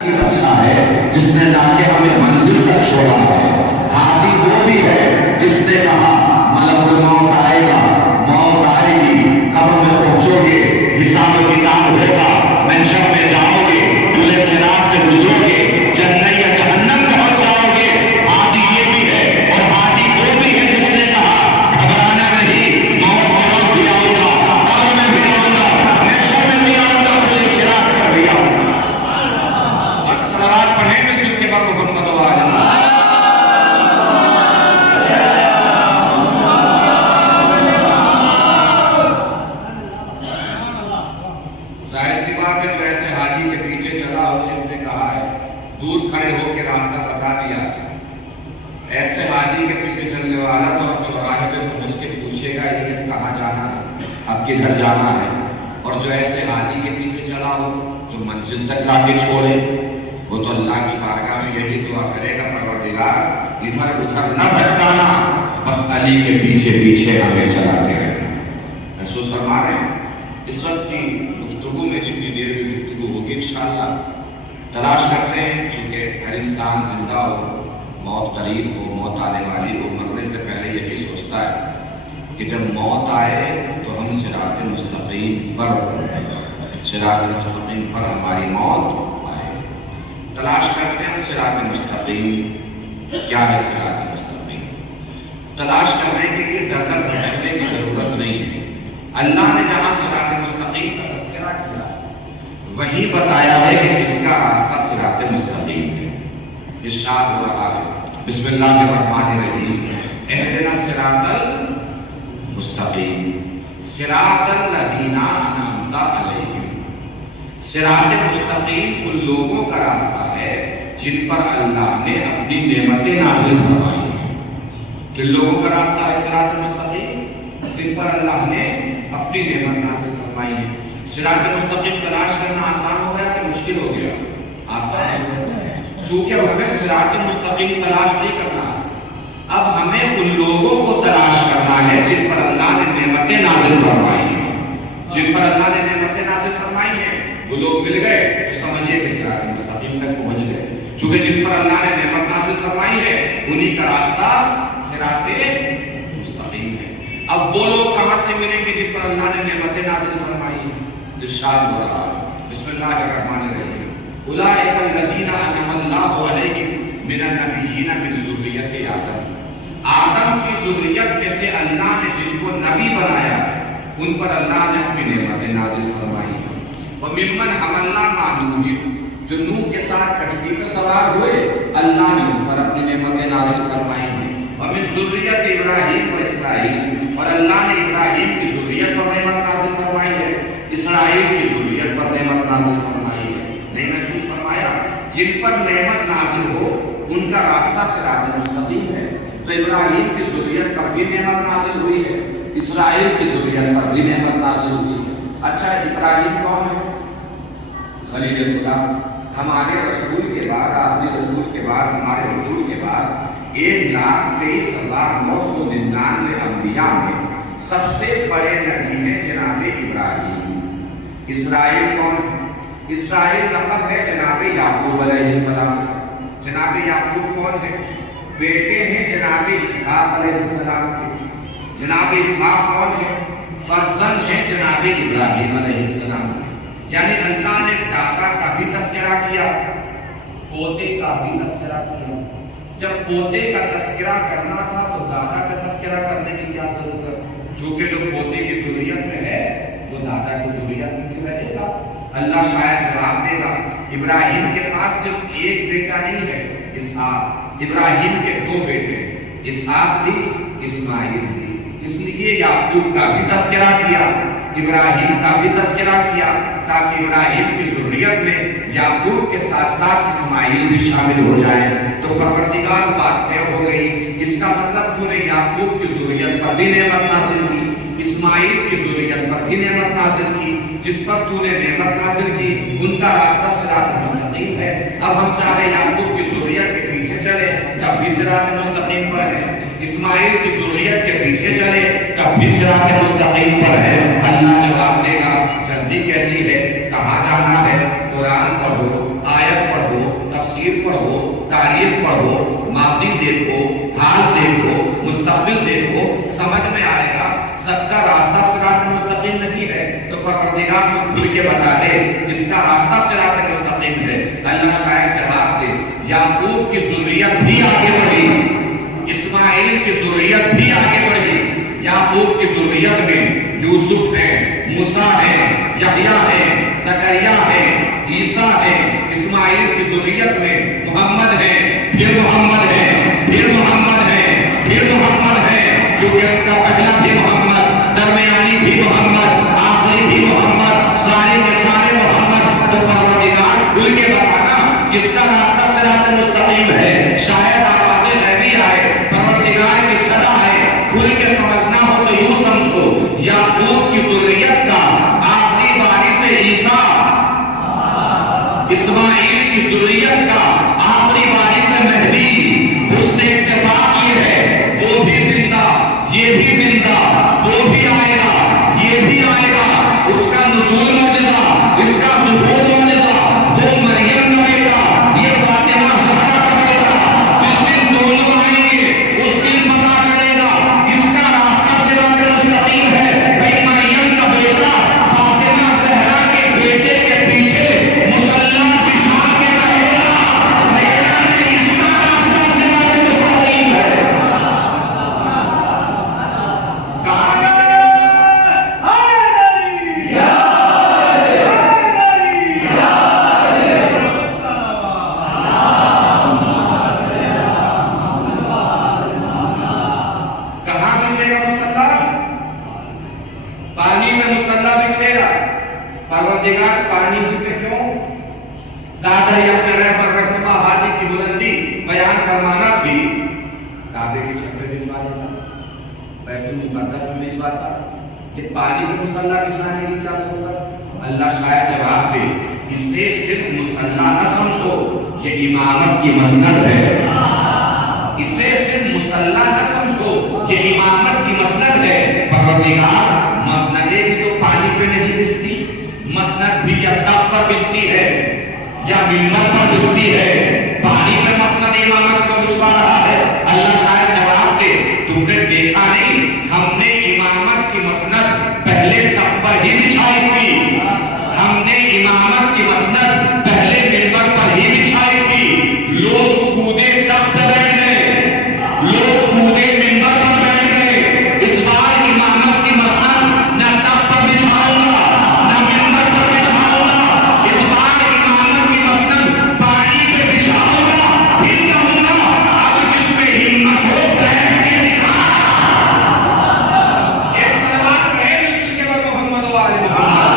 اچھا ہے جس نے لا کے ہمیں منزل تک چھوڑا ہے. ہادی وہ بھی ہے جس نے کہا ملک الموت آئے گا، موت آئے گی، قبر میں پہنچو گے، حساب و کتاب ہوگا، محشر میں جاؤ گے، پورے صراط سے گزرو گے، جنت یا جہنم پہنچ جاؤ گے. ہادی یہ بھی ہے اور ہادی وہ بھی ہے جس نے کہا گھبرانا نہیں، موت میں روک بھی آؤں گا، قبر میں بھی آؤں گا، محشر میں بھی آؤں گا، پورے صراط پر بھی آؤں گا. صلوات پڑھیں گے جن کے بعد محمد و آل ظاہر سی بات ہے جو ایسے حاجی کے پیچھے چلا ہو جس نے کہا ہے دور کھڑے ہو کے راستہ بتا دیا، ایسے حاجی کے پیچھے چلنے والا تو چوراہے پہ پہنچ کے پوچھے گا یہ کہاں جانا ہے، اب کدھر جانا ہے. اور جو ایسے حاجی کے پیچھے چلا ہو جو منزل تک لا کے چھوڑے وہ تو اللہ کی بارگاہ میں یہی دعا کرے گا پروردگار ادھر ادھر نہ بھٹکانا، بس علی کے پیچھے پیچھے ہمیں چلاتے رہنا. محسوس فرما رہے ہیں اس وقت کی گفتگو میں جتنی دیر کی گفتگو ہوگی انشاءاللہ تلاش کرتے ہیں چونکہ ہر انسان زندہ ہو، موت قریب ہو، موت آنے والی ہو، مرنے سے پہلے یہی سوچتا ہے کہ جب موت آئے تو ہم صراط مستقیم پر ہماری موت آئے. تلاش کرتے ہیں صراط مستقیم کیا ہے. صراط مستقیم تلاش کرنے کے لیے در در بھٹکنے کی ضرورت نہیں ہے. اللہ نے جہاں صراط مستقیم کا تذکرہ کیا وہی بتایا ہے کہ اس کا راستہ صراط مستقیم ہے. ارشاد ہو رہا ہے بسم اللہ الرحمن الرحیم اہدنا الصراط المستقیم صراط الذین انعمت علیہم. صراط مستقیم ان لوگوں کا راستہ ہے جن پر اللہ نے اپنی نعمتیں نازل فرمائی ہیں. کن لوگوں کا راستہ ہے صراط مستقیم؟ جن پر اللہ نے اپنی نعمت نازل فرمائی ہے. صراط مستقیم تلاش کرنا آسان ہو گیا کہ مشکل ہو گیا؟ آسان ہے. چونکہ اب ہمیں صراط مستقیم تلاش نہیں کرنا، اب ہمیں ان لوگوں کو تلاش کرنا ہے جن پر اللہ نے نعمتیں نازل فرمائی ہیں. جن پر اللہ نے نعمتیں نازل فرمائی ہیں وہ لوگ مل گئے تو سمجھیے کہ صراط مستقیم تک پہنچ گئے. چونکہ جن پر اللہ نے نعمت نازل فرمائی ہے انہی کا راستہ صراط مستقیم ہے. اب وہ لوگ کہاں سے ملیں گے جن پر اللہ نے نعمتیں نازل فرمائی ہیں؟ ارشاد ہو رہا ہے بسم اللہ الرحمن الرحیم اولئک الذین انعم اللہ علیہم من النبیین من ذریۃ آدم. آدم کی ذریت میں سے اللہ نے جن کو نبی بنایا ہے ان پر اللہ نے اپنی نعمتیں نازل فرمائی ہیں. وَمِمَّنْ حَمَلْنَا مَعَ نُوحٍ جو نوح کے ساتھ کشتی میں سوار ہوئے اللہ نے ان پر اپنی نعمتیں نازل فرمائی ہیں. وَمِن ذُرِّيَّةِ إِبْرَاهِيمَ وَإِسْرَائِيلَ اور اللہ نے ابراہیم کی ذریت پر نعمت نازل فرمائی ہے، اسرائیل کی ذریت پر نعمت نازل فرمائی ہے. نہیں محسوس فرمایا جن پر نعمت نازل ہو ان کا راستہ صراط مستقیم ہے. تو ابراہیم کی ذریت پر بھی نعمت نازل ہوئی ہے، اسرائیل کی ذریت پر بھی نعمت نازل ہوئی ہے. اچھا ابراہیم کون ہے؟ خلیل خدا. ہمارے رسول کے بعد آخری رسول کے بعد ہمارے حضور کے بعد 1,23,999 انبیاء میں سب سے بڑے نبی ہیں جناب ابراہیم. اسرائیل کون ہے؟ اسرائیل لقب ہے جناب یعقوب علیہ السلام کا. جناب یعقوب کون ہے؟ بیٹے ہیں جناب اسحاق علیہ السلام کے. جناب اسحاق کون ہے؟ فرزند ہیں جناب ابراہیم علیہ السلام. یعنی اللہ نے دادا کا بھی تذکرہ کیا، پوتے کا بھی تذکرہ کیا. جب پوتے کا تذکرہ کرنا تھا تو دادا کا تذکرہ کرنے کی کیا ضرورت ہے؟ چونکہ جو پوتے کی ذریت میں ہے وہ دادا کی ذریت میں بھی رہے گا. اللہ شاید جواب دے گا ابراہیم کے پاس صرف ایک بیٹا نہیں ہے اسحاق، ابراہیم کے 2 بیٹے اسحاق بھی اسماعیل بھی. اس لیے یعقوب کا بھی تذکرہ کیا، ابراہیم کا بھی تذکرہ کیا تاکہ ابراہیم کی ذریت میں یعقوب کے ساتھ ساتھ اسماعیل بھی شامل ہو جائے. تو پروردگار بات طے ہو گئی. اس کا مطلب تو نے یعقوب کی ذریت پر بھی نعمت نازل کی، اسماعیل کی ذریت پر بھی نعمت نازل کی. جس پر تو نے نعمت نازل کی ان کا راستہ صراط مستقیم ہے. اب ہم چاہے یعقوب کی ذریت کے پیچھے چلے تب بھی صراط مستقیم پر ہے، اسماعیل کی ذریت کے پیچھے چلے تب بھی صراط مستقیم پر ہے. اللہ جواب دے گا جلدی کیسی ہے، کہاں جانا ہے؟ قرآن پڑھو، آیت پڑھو، سمجھ میں آئے گا سب کا راستہ صراط مستقیم نہیں ہے تو پروردگار کو کھل کے بتا دے جس کا راستہ صراط مستقیم ہے. اللہ شاید جواب دے یعقوب کی ذریت بھی آگے بڑھی, اسماعیل کی ذریت بھی آگے بڑھی. یعقوب کی ذریت میں یوسف ہے, موسیٰ ہے, یحییٰ ہے, زکریا ہے, عیسیٰ ہے. اسماعیل کی ذریت میں محمد ہے, پھر محمد ہے, پھر محمد ہے, پھر محمد ہے. چونکہ ان کا پہلا بھی محمد, درمیانی بھی محمد, آخری بھی محمد, سارے کے سارے محمد. تو پروردگار کھل کے بتانا کس کا راستہ صراط مستقیم ہے. شاید آواز غیبی آئے, پروردگار کی صدا ہے, کھل کے سمجھنا ہو تو یوں سمجھو یعقوب کی ذریت کا آخری وارث عیسیٰ, اسماعیل کی ذریت کا آخری وارث مہدی. حسن اتفاق یہ ہے وہ بھی زندہ, یہ بھی زندہ, وہ بھی آئے گا, یہ بھی آئے گا. اس کا نزول معجزہ, اس کا ظہور معجزہ, وہ مریم کا بیٹا, یہ فاطمہ زہرا کا بیٹا. جس دن دونوں آئیں گے اس دن پتہ چلے گا اس کا راستہ صراط مستقیم ہے. بھائی مریم کا بیٹا فاطمہ زہرا کے بیٹے کے پیچھے مصلی بچھا کے رہے گا. میرا نہیں, اس کا راستہ صراط مستقیم ہے. پانی میں مصلی بچھے گا. پروردگار پانی پہ کیوں زیادہ ہی اپنے رہبر رہنما ہادی کی بلندی بیان فرمانا تھی. کعبے کے چھت پہ بچھوا دیتا, بیت المقدس میں بچھواتا. یہ پانی میں مصلی بچھانے کی کیا ضرورت؟ اللہ شاید جواب دے اسے صرف مصلی نہ سمجھو, یہ امامت کی مسند ہے. اسے صرف مصلی نہ سمجھو, یہ امامت کی مسند ہے. پروردگار مسندیں بھی تو پانی پہ نہیں بچتی, مسند بھی یا تخت پر بچتی ہے یا منبر پر بچتی ہے. پانی پہ مسند امامت کو بچھوا رہا ہے. اللہ شاید جواب دے تم نے دیکھا نہیں ہم نے امامت کی مسند پہلے تخت پر ہی بچھائی تھی, ہم نے امامت کی مسند پہلے منبر پر ہی بچھائی تھی. لوگ کودے تخت پر بیٹھ گئے, لوگ کودے منبر پر بیٹھ گئے. اس بار امامت کی مسند نہ تخت پر بچھاؤں گا نہ منبر پر بچھاؤں گا. اس بار امامت کی مسند پانی پہ بچھاؤں گا, پھر کہوں گا اب جس میں ہمت ہو بیٹھ کے دکھا. ایک سلمان رہے رسول کے بعد محمد و آل محمد.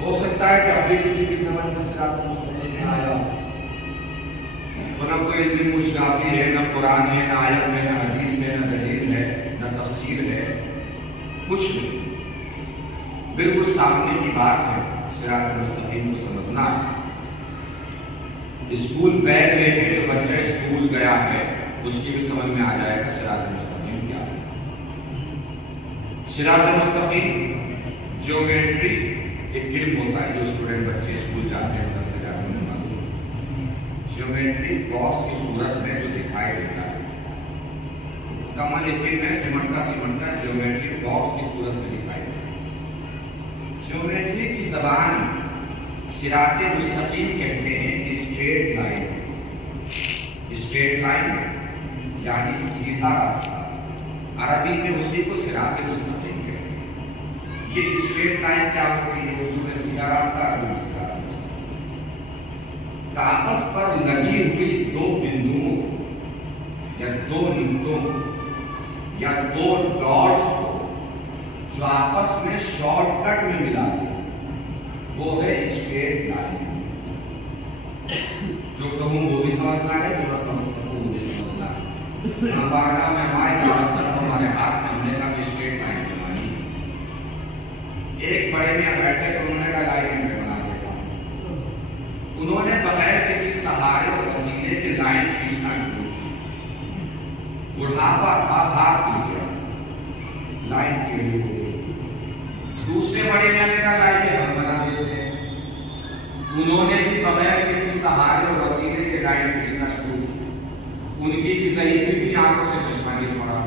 ہو سکتا ہے کہ ابھی کسی کی سمجھ میں صراط مستقیم آیا تو نہ کوئی علم مشافی ہے, نہ قرآن ہے, نہ آیت ہے, نہ حدیث ہے, نہ دلیل ہے, نہ تفسیر ہے, کچھ نہیں. بالکل سامنے کی بات ہے. صراط مستقیم کو سمجھنا ہے. اسکول بیگ لے کے جو بچہ اسکول گیا ہے اس کی بھی سمجھ میں آ جائے گا صراط مستقیم کیا ہے. صراط مستقیم جیومیٹری ایک علم ہوتا ہے جو اسٹوڈنٹ بچے اسکول جاتے ہیں سے جاتے ہیں. جیومیٹری باکس کی صورت میں جو دکھائی دیتا ہے, کما لیکن میں سیمنٹ کا جیومیٹری باکس کی صورت میں دکھائی دیتا ہے. جیومیٹری کی زبان صراط مستقیم کہتے ہیں اسٹریٹ لائن. اسٹریٹ لائن یعنی سیدھا راستہ. عربی میں اسی کو صراط مستقیم کہتے ہیں. یہ اسٹریٹ لائن کیا ہوتی ہے؟ اردو میں سیدھا راستہ, عربی میں صراط مستقیم. کاغذ پر لگی ہوئی دو بندوؤں یا دو نقطوں یا دو ڈاٹس کو جو آپس میں شارٹ کٹ میں ملا دیں وہ ہے اسٹریٹ لائن. جو کہوں وہ بھی سمجھنا ہے, جو نہ کہوں وہ بھی سمجھنا ہے. بارگاہ میں ہمارے کاغذ پر ہمارے ہاتھ میں ہم نے کہا اسٹریٹ لائن بنانی. ایک بڑے میاں بیٹھے تو انہوں نے کہا لائن میں بنا دیتا ہوں. انہوں نے بغیر کسی سہارے اور وسیلے کے لائن کھینچنا شروع کی. بڑھاپا تھا, ہاتھ گر گیا, لائن ٹیڑھی ہو گئی. دوسرے بڑے میاں نے کہا لائن ہم بنا دیتے ہیں. ضعیفی کی آنکھوں سے چشمہ گر پڑا،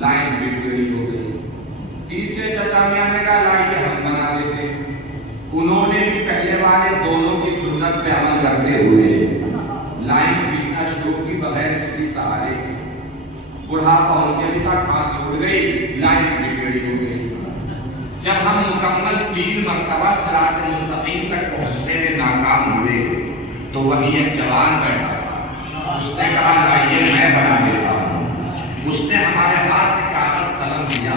لائن ٹیڑھی ہو گئی۔ تیسرے چچا میاں نے کہا لائیے ہم بنا دیتے۔ انہوں نے بھی پہلے والے دونوں کی سنت پہ عمل کرتے ہوئے لائن کھینچنا شروع کی بغیر کسی سہارے کے۔ بڑھاپا ان کے بھی تک ہاتھ اڑ گئی، لائن ٹیڑھی ہو گئی۔ جب ہم مکمل 3 مرتبہ صراط مستقیم تک پہنچنے میں ناکام ہوئے تو وہیں ایک جوان بیٹھا تھا، اس نے کہا لائیے میں بنا دیتا ہوں۔ اس نے ہمارے ہاتھ سے کاغذ قلم دیا،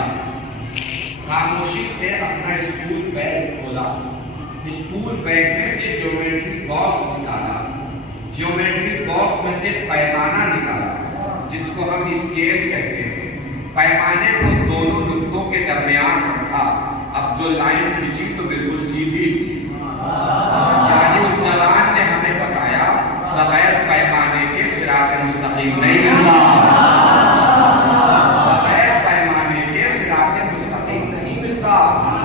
خاموشی سے اپنا اسکول بیگ کھولا، اسکول بیگ میں سے جیومیٹری باکس نکالا، جیومیٹری باکس میں سے پیمانہ نکالا جس کو ہم اسکیل کہتے ہیں۔ پیمانے کو دونوں نقطوں کے درمیان رکھا، اب جو لائن کھینچی تو بالکل سیدھی تھی۔ یعنی اس جوان نے ہمیں بتایا بغیر پیمانے کے صراط مستقیم نہیں ملتا، بغیر پیمانے کے صراط مستقیم نہیں ملتا۔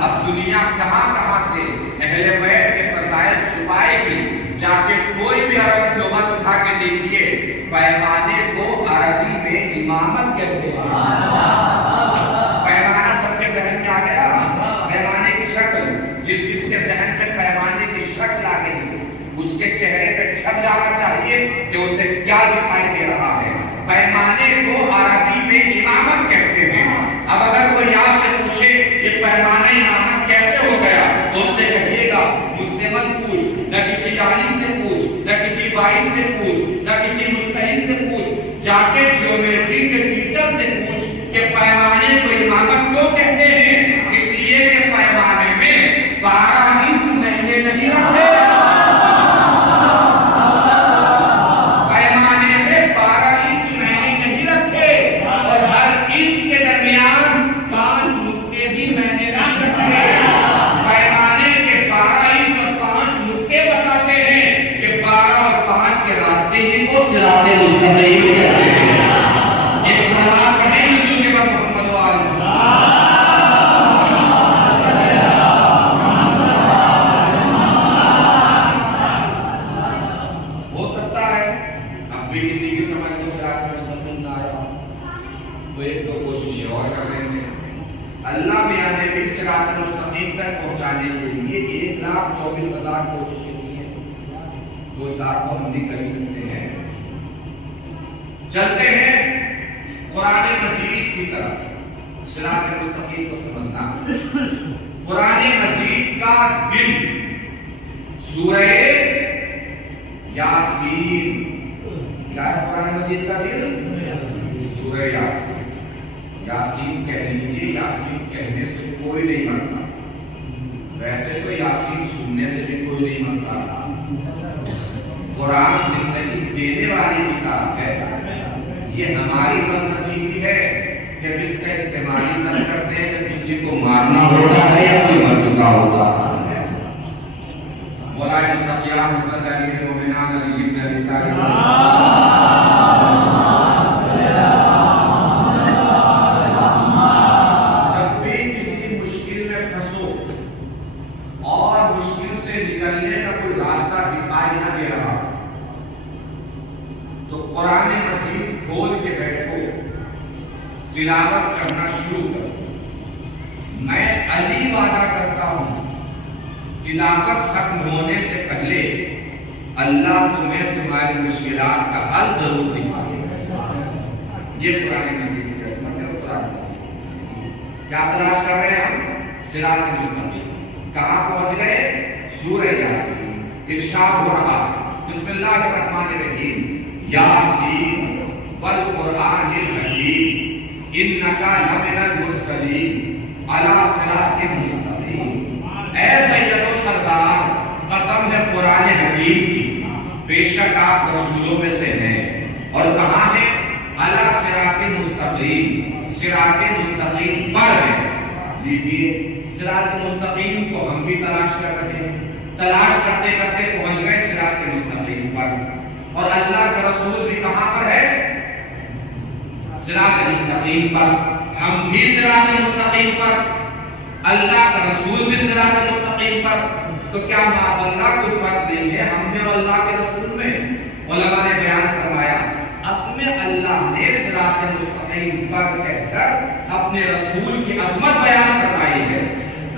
اب دنیا کہاں کہاں سے اہل بیت کے فضائل چھپائے گی، جا کے کوئی بھی عربی لغت اٹھا کے دیکھیے، پیمانے کو عربی میں امامت کہتے ہیں۔ پیمانہ سب کے ذہن میں آ گیا، پیمانے کی شکل، جس کے ذہن میں پیمانے کی شکل آ گئی اس کے چہرے پہ چھپ جانا چاہیے کہ اسے کیا دکھائی دے رہا ہے۔ پیمانے کو عربی میں امامت کہتے ہیں۔ اب اگر کوئی آپ سے پوچھے یہ پیمانہ امامت کیسے ہو گیا تو اس سے کہیے گا مجھ سے مت پوچھ، نہ کسی عالم سے پوچھ، نہ کسی باعث سے پوچھ، نہ کسی مجتہد سے پوچھ، جا کے جیومیٹری کے ٹیچر سے پوچھ کہ پیمانے کو امامت کیوں کہتے ہیں؟ اس لیے کہ پیمانے میں 12 انچ مہینے نہیں رکھتے، پیمانے میں 12 انچ مہینے نہیں رکھے، اور ہر انچ کے درمیان 5 نقطے بھی مہینے نہیں رکھتے۔ پیمانے کے 12 انچ اور 5 نقطے بتاتے ہیں کہ 12 اور 5 کے راستے ہی کو صراط مستقیم کہتے ہیں۔ ایک سوال کہیں نزول کے بعد محمد و آل ہو سکتا ہے اب بھی کسی کی سمجھ میں صراط مستقیم نہ آیا، وہ 1-2 کوششیں اور کر رہے تھے۔ اللہ میاں نے بھی صراط مستقیم تک پہنچانے کے لیے 1,24,000 کوششیں کی ہیں، 2-4 تو ہم بھی کر سکتے ہیں۔ چلتے ہیں قرآن مجید کی طرف، صراط مستقیم کو سمجھنا۔ قرآن مجید کا دل سورہ یاسین، کیا ہے قرآن مجید کا دل؟ سورہ یاسین۔ یاسین کہہ لیجیے، یاسین کہنے سے کوئی نہیں مرتا، ویسے تو یاسین سننے سے بھی کوئی نہیں مرتا۔ قرآن زندگی دینے والی کتاب ہے، یہ ہماری بد نصیبی ہے کہ اس کا استعمال ہی تب کرتے ہیں جب کسی کو مارنا ہوتا ہے یا کوئی مر چکا ہوتا ہے۔ مولا متقیان حضرت امیر المومنین علی بن ابی طالب جب بھی کسی مشکل میں پھنسو اور مشکل سے نکلنے کا کوئی راستہ دکھائی نہ دے رہا تو قرآن مجید کھول کے بیٹھو، تلاوت کرنا شروع کرو۔ میں علی وعدہ کرتا ہوں تلاوت ختم ہونے سے پہلے اللہ تمہیں تمہاری مشکلات کا حل ضرور دکھائے گا۔ یہ قرآن مجید کی عظمت ہے۔ قرآن کیا تلاش کر رہے ہیں ہم؟ صراط مستقیم۔ کہاں پہنچ گئے؟ سورہ یاسین۔ ارشاد ہو رہا بسم اللہ الرحمن الرحیم یاسین والقرآن الحکیم انک لمن المرسلین علی صراط مستقیم۔ اے سید و سردار، قسم ہے قرآن حکیم کی، بے شک آپ رسولوں میں سے ہیں، اور کہاں ہیں؟ علی صراط مستقیم، صراط مستقیم پر ہے۔ لیجئے صراط مستقیم کو ہم بھی تلاش کر رہے ہیں، تلاش کرتے کرتے پہنچ گئے صراط مستقیم پر، اور اللہ کا رسول بھی کہاں پر ہے؟ صراط مستقیم پر۔ ہم بھی صراط مستقیم پر، اللہ کا رسول بھی صراط مستقیم پر، تو کیا معاذ اللہ کوئی فرق نہیں ہے ہم میں اور اللہ کے رسول میں؟ علماء نے بیان فرمایا اصل میں میں اللہ نے صراط مستقیم پر کہہ کر اپنے رسول کی عظمت بیان فرمائی ہے.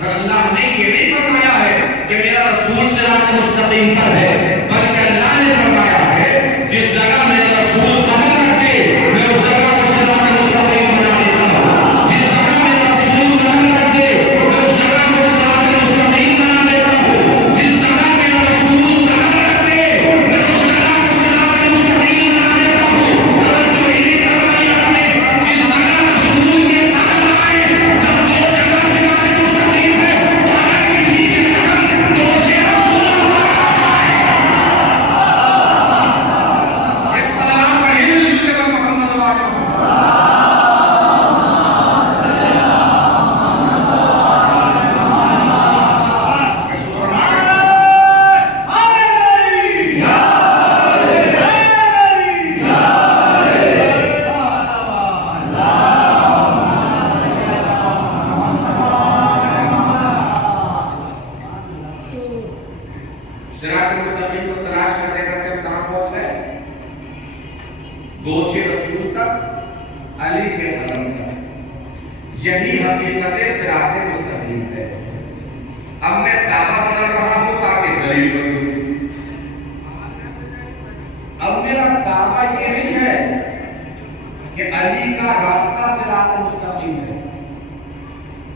اللہ نے یہ نہیں فرمایا ہے کہ میرا رسول صراط مستقیم پر ہے، بلکہ اللہ نے فرمایا ہے جس جگہ میرا رسول قدم رکھتے میں اس جگہ کو صراط مستقیم بنا دیتا ہوں. جس جگہ میرا رسول قدم رکھتے میں اس جگہ کو صراط مستقیم بنا دیتا ہوں. جس جگہ میرا رسول قدم رکھتے میں اس جگہ کو صراط مستقیم بنا دیتا ہوں. توجہ ہی نہیں فرمائی آپ نے. جس جگہ رسول کے قدم آئے جب دو جگہ صراط مستقیم ہے تو اگر کسی کے قدم دو سے رسول ایک سلام کا ہل جلتے کا محمد واقع صراط مستقیم کو تلاش کرتے کرتے ہم کہاں پہنچ گئے؟ دوست رسول تک، علی کے قدم تک. یہی حقیقت صراط مستقیم ہے. اب میں دعویٰ بدل رہا ہوں تاکہ دلیل بدلوں. اب میرا دعویٰ یہی ہے کہ علی کا راستہ صراط مستقیم ہے.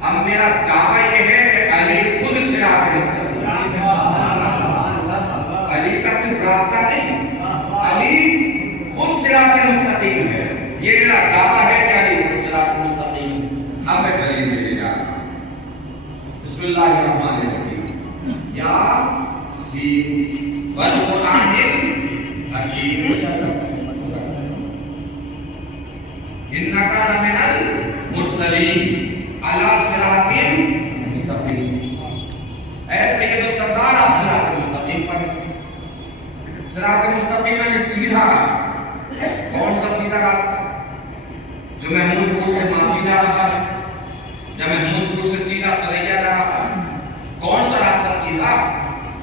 اب میرا دعویٰ یہ ہے کہ علی خود صراط مستقیم ہے. علی کا صرف راستہ نہیں، علی خود صراط مستقیم ہے. یہ میرا دعویٰ ہے کہ علی خود صراط مستقیم ہے. اب میں دلیل دینے جا رہا ہوں. بسم اللہ الرحمن الرحیم. یاسین والقرآن الحکیم انک لمن المرسلین علی صراط مستقیم. اے سید و سردار آپ صراط مستقیم پر. صراط مستقیم میں سیدھا راستہ. کون سا سیدھا راستہ؟ جو محمود پور سے معافی جا رہا ہے، جب محمود پور سے سیدھا سریا جا رہا ہے. کون سا راستہ سیدھا؟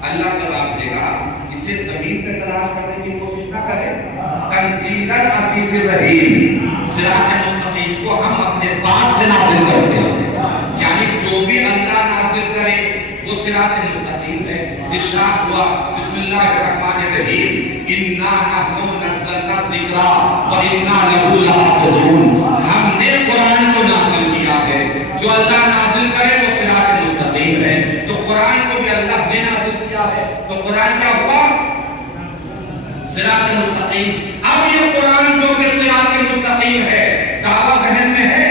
اللہ جواب دے گا اسے زمین پہ تلاش کرنے کی کوشش نہ کرے. تنزیل العزیز الرحیم. صراط مستقیم کو ہم اپنے پاس سے نازل کرتے ہیں، یعنی جو بھی اللہ نازل کرے وہ صراط مستقیم ہے. ارشاد ہوا بسم اللہ الرحمن الرحیم انا نحن نزلنا الذکر وانا لہ لحافظون. ہم نے قرآن کو نازل کیا ہے. جو اللہ نازل کرے وہ صراط مستقیم ہے. تو قرآن کو بھی اللہ نے نازل کیا ہے تو قرآن کیا ہوا؟ صراط مستقیم. اب یہ قرآن جو کہ صراط مستقیم ہے، دعویٰ ذہن میں ہے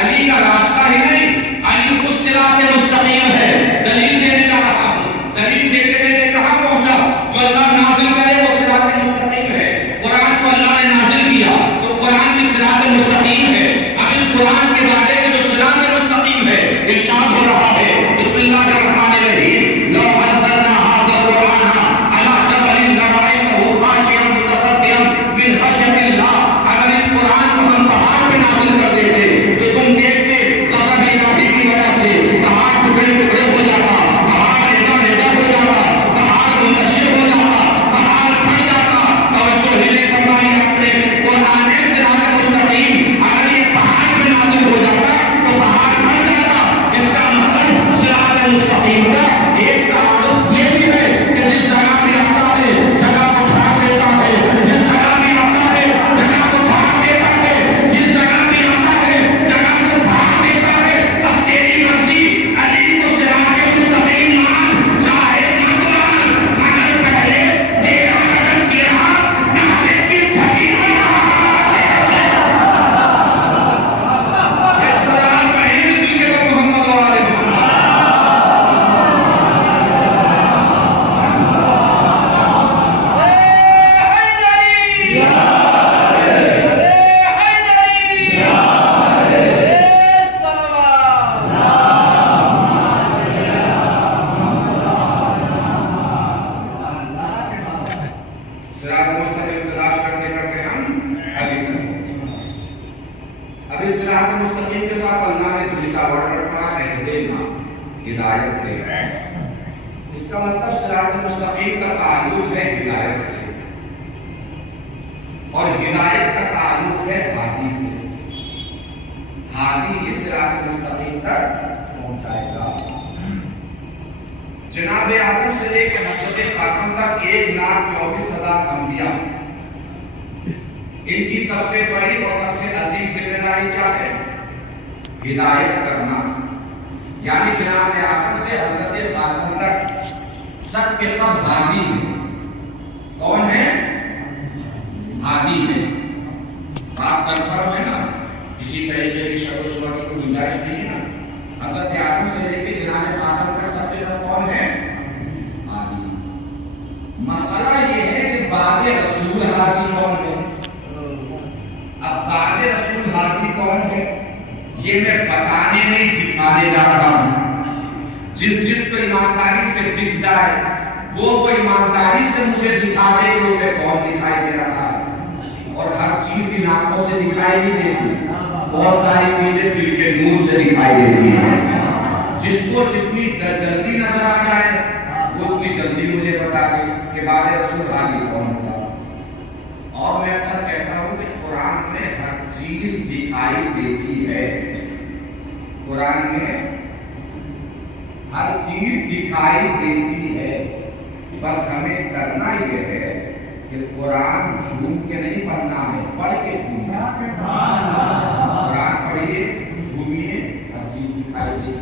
علی کا راستہ ہی نہیں، علی خود صراط مستقیم ہے. دلیل دینے جا رہا ہوں. دلیل دیتے دیتے کہاں پہنچا؟ جو اللہ نازل کرے وہ صراط مستقیم ہے. قرآن کو اللہ نے نازل کیا تو قرآن بھی صراط مستقیم ہے. اب اس قرآن کے بارے میں جو صراط مستقیم ہے ارشاد ہو رہا ہے بسم اللہ الرحمن الرحیم لو انزلنا هذا القرآن على جبل لرأيته خاشعا متصدعا من خشیۃ اللہ. اگر اس قرآن کو ہم پہاڑ پہ نازل کر دیتے تو تم دیکھتے غضب الہی کی وجہ سے پہاڑ ٹکڑے ٹکڑے ہو جاتا، پہاڑ لہجہ ہو جاتا، پہاڑ منتشر ہو جاتا، پہاڑ پھٹ جاتا. توجہ ہی نہیں فرمائی آپ نے. قرآن صراط مستقیم اگر یہ پہاڑ پہ نازل ہو جاتا تو پہاڑ پھٹ جاتا. اس کا مطلب صراط مستقیم کا ایک تعارف یہ بھی ہے کہ جس جگہ بھی آتا ہے جگہ کو پھاڑ دیتا ہے. جس جگہ بھی آتا ہے جگہ کو پھاڑ دیتا ہے. جس جگہ بھی آتا ہے جگہ کو پھاڑ دیتا ہے. اب تیری مرضی علی کو صراط مستقیم مان چاہے مت مان، مگر پہلے تیرا اگر تیرا نالے کی پھٹی ہوئی اس طرح کا ہی دل کے محمد و آلہ صراط مستقیم تلاش کرتے کرتے ہم علی تک پہنچے. اب اس صراط مستقیم کے ساتھ اللہ نے دوسرا ورڈ رکھا اہدنا، ہدایت دے. اس کا مطلب صراط مستقیم کا تعلق ہے ہدایت سے، اور ہدایت کا تعلق ہے ہادی سے. ہادی اس صراط مستقیم تک پہنچائے گا. جناب آدم سے لے کے حضرت خاتم تک 1,24,000 انبیاء. ان کی سب سے بڑی اور سب سے عظیم ذمہ داری کیا ہے؟ ہدایت کرنا. یعنی جناب آدم سے حضرت خاتم تک سب کے سب ہادی ہیں. کون ہے؟ ہادی ہے. بات کنفرم ہے نا؟ اسی طریقے کی شک و شبہ کی کوئی گنجائش نہیں ہے نا. حضرت آدم سے لے کے جناب خاتم تک سب کے سب کون ہے؟ ہادی. مسئلہ یہ ہے کہ بعد رسول ہادی کون ہے؟ اب بعد رسول ہادی کون ہے یہ میں بتانے نہیں دکھانے جا رہا ہوں. جس کو ایمانداری سے دکھ جائے وہ ایمانداری سے مجھے دکھا دے کہ اسے کون دکھائی دے رہا ہے. اور ہر چیز ان آنکھوں سے دکھائی نہیں دیتی. بہت ساری چیزیں دل کے نور سے دکھائی دیتی ہیں. جس کو جتنی جلدی نظر آ جائے وہ اتنی جلدی مجھے بتا دے کہ بعد رسول ہادی کون ہوگا. اور میں اکثر کہتا ہوں کہ قرآن میں ہر چیز دکھائی دیتی ہے. قرآن میں ہر چیز دکھائی دیتی ہے. بس ہمیں کرنا یہ ہے کہ قرآن جھوم کے نہیں پڑھنا ہے, پڑھ کے جھومنا. قرآن پڑھیے, جھومیے, ہر چیز دکھائی دے.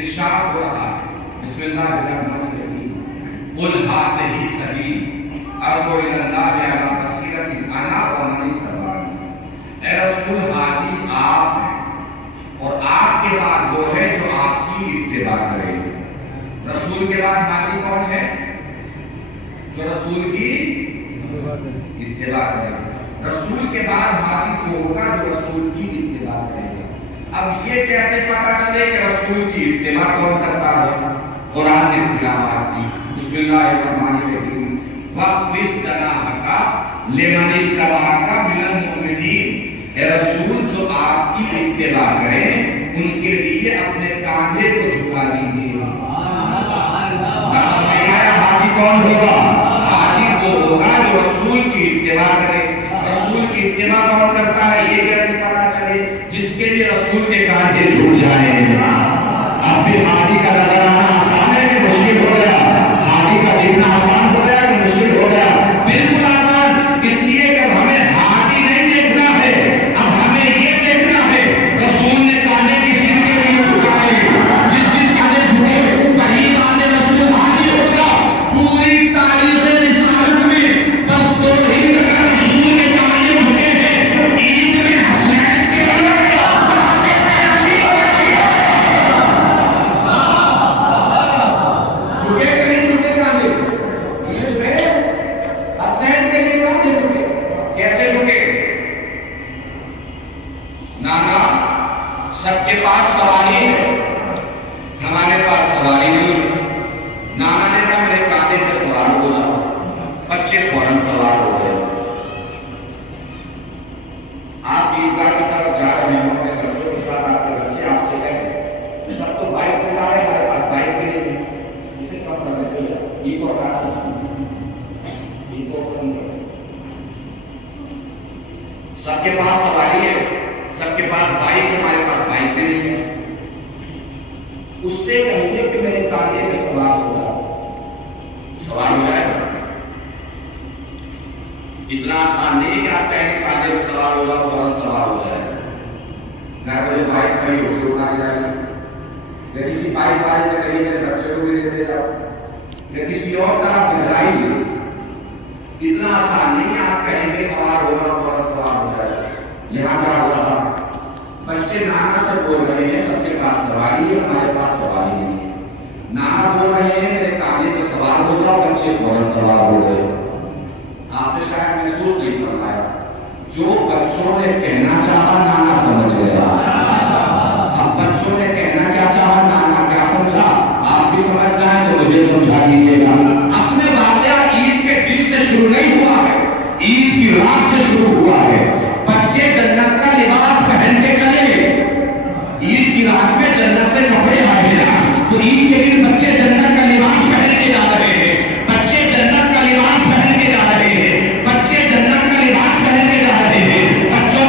ارشاد ہو رہا ہے بسم اللہ الرحمن الرحیم قل ھذہ سبیلی ادعو الی اللہ علی بصیرۃ انا ومن اتبعنی. اے رسول ہادی آپ ہیں اور آپ کے بعد وہ ہے جو آپ کی اتباع کرے. رسول کے بعد ہادی کون ہے؟ جو رسول کی اتباع کرے. رسول کے بعد ہادی وہ ہوگا جو رسول کی اتباع کرے گا. اب یہ کیسے پتا چلے کہ رسول کی اتباع کون کرتا ہے؟ قرآن نے پھر آواز دی بسم اللہ الرحمن الرحیم وَاخْفِضْ جَنَاحَكَ لِمَنِ اتَّبَعَكَ مِنَ الْمُؤْمِنِينَ. اے رسول جو آپ کی اتباع کریں ان کے لیے اپنے کاندھے کو جھکا دیجیے. ہادی کون ہوگا؟ ہادی وہ ہوگا جو رسول کی اتباع کرے. رسول کی اتباع کون کرتا ہے یہ کیسے پتا چلے؟ جس کے لیے رسول کے کاندھے جھک جائیں. اب پھر ہادی کا نظر آنا آسان ہے کہ مشکل ہو گیا؟ ہادی کا دیکھنا آسان ہو گیا کہ مشکل ہو گیا؟ بالکل آسان. اس لیے کہ ہمیں ہادی نہیں دیکھنا ہے, اب ہمیں یہ دیکھنا ہے رسول نے کاندھے کس چیز کے لیے جھکائے. جس کاندھے جھکے وہی کاندھے رسول ہادی ہوگا. پوری تاریخ رسالت میں بس دو ہی جگہ رسول کے کاندھے جھکے ہیں. عید میں حسنین کے سب کے پاس سواری ہے, ہمارے پاس سواری نہیں ہے. نانا نے کہا میرے کاندھے پہ سوار ہو جاؤ. بچے فوراً سوار ہو گئے. آپ عیدگاہ کی طرف جا رہے ہیں اپنے بچوں کے ساتھ, آپ کے بچے آپ سے کہیں سب تو بائک سے جا رہے ہیں, ہمارے پاس بائک بھی نہیں ہے. اسے کم کر دیتے ہیں, ای کو ہٹا سب کے پاس سواری ہے, سب کے پاس بائک ہے, ہمارے پاس بائک بھی نہیں ہے. اس سے کہیے کہ میرے کاندھے پہ سوار ہو جاؤ. سوار ہو جائے گا. اتنا آسان نہیں کہ آپ کہیں کاندھے پہ سوار ہو جاؤ فوراً سوار ہو جائے گا. گھر میں بائک کھڑی اسے اٹھا کے جائے گا, یا کسی بائک والے سے کہیں میرے بچے کو بھی لے جاؤ, یا کسی اور طرح بھجائیے. اتنا آسان نہیں کہ آپ کہیں گے سوار ہو جاؤ فوراً سوار ہو جائے گا. یہاں کیا ہو رہا؟ بچے نانا سے بول رہے ہیں سب کے پاس سواری ہے, ہمارے پاس سواری نہیں ہے. نانا بول رہے ہیں میرے کاندھے پہ سوار ہو جاؤ, بچے فوراً سوار ہو گئے. آپ نے شاید محسوس نہیں فرمایا, جو بچوں نے کہنا چاہا نانا سمجھ گیا. اب بچوں نے کہنا کیا چاہا, نانا کیا سمجھا, آپ بھی سمجھ جائیں تو مجھے سمجھا دیجیے گا. اپنے واقعہ عید کے دن سے شروع نہیں ہوا ہے, عید کی رات سے شروع ہوا ہے. بچے جنت کا لباس پہن کے چلے. عید کی رات میں جنت سے کپڑے آئے نا, تو عید کے دن بچے جنت کا لباس پہن کے جا رہے ہیں. بچے جنت کا لباس پہن کے جا رہے ہیں. بچے جنت کا لباس پہن کے جا رہے ہیں. بچوں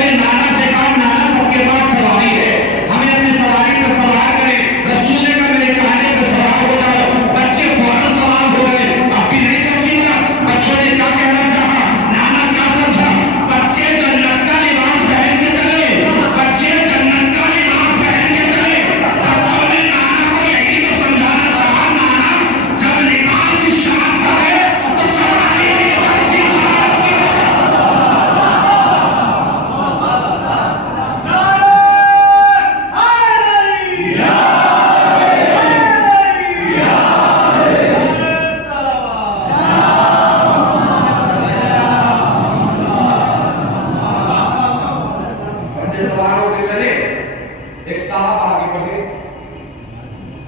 صاحب آگے بڑھے،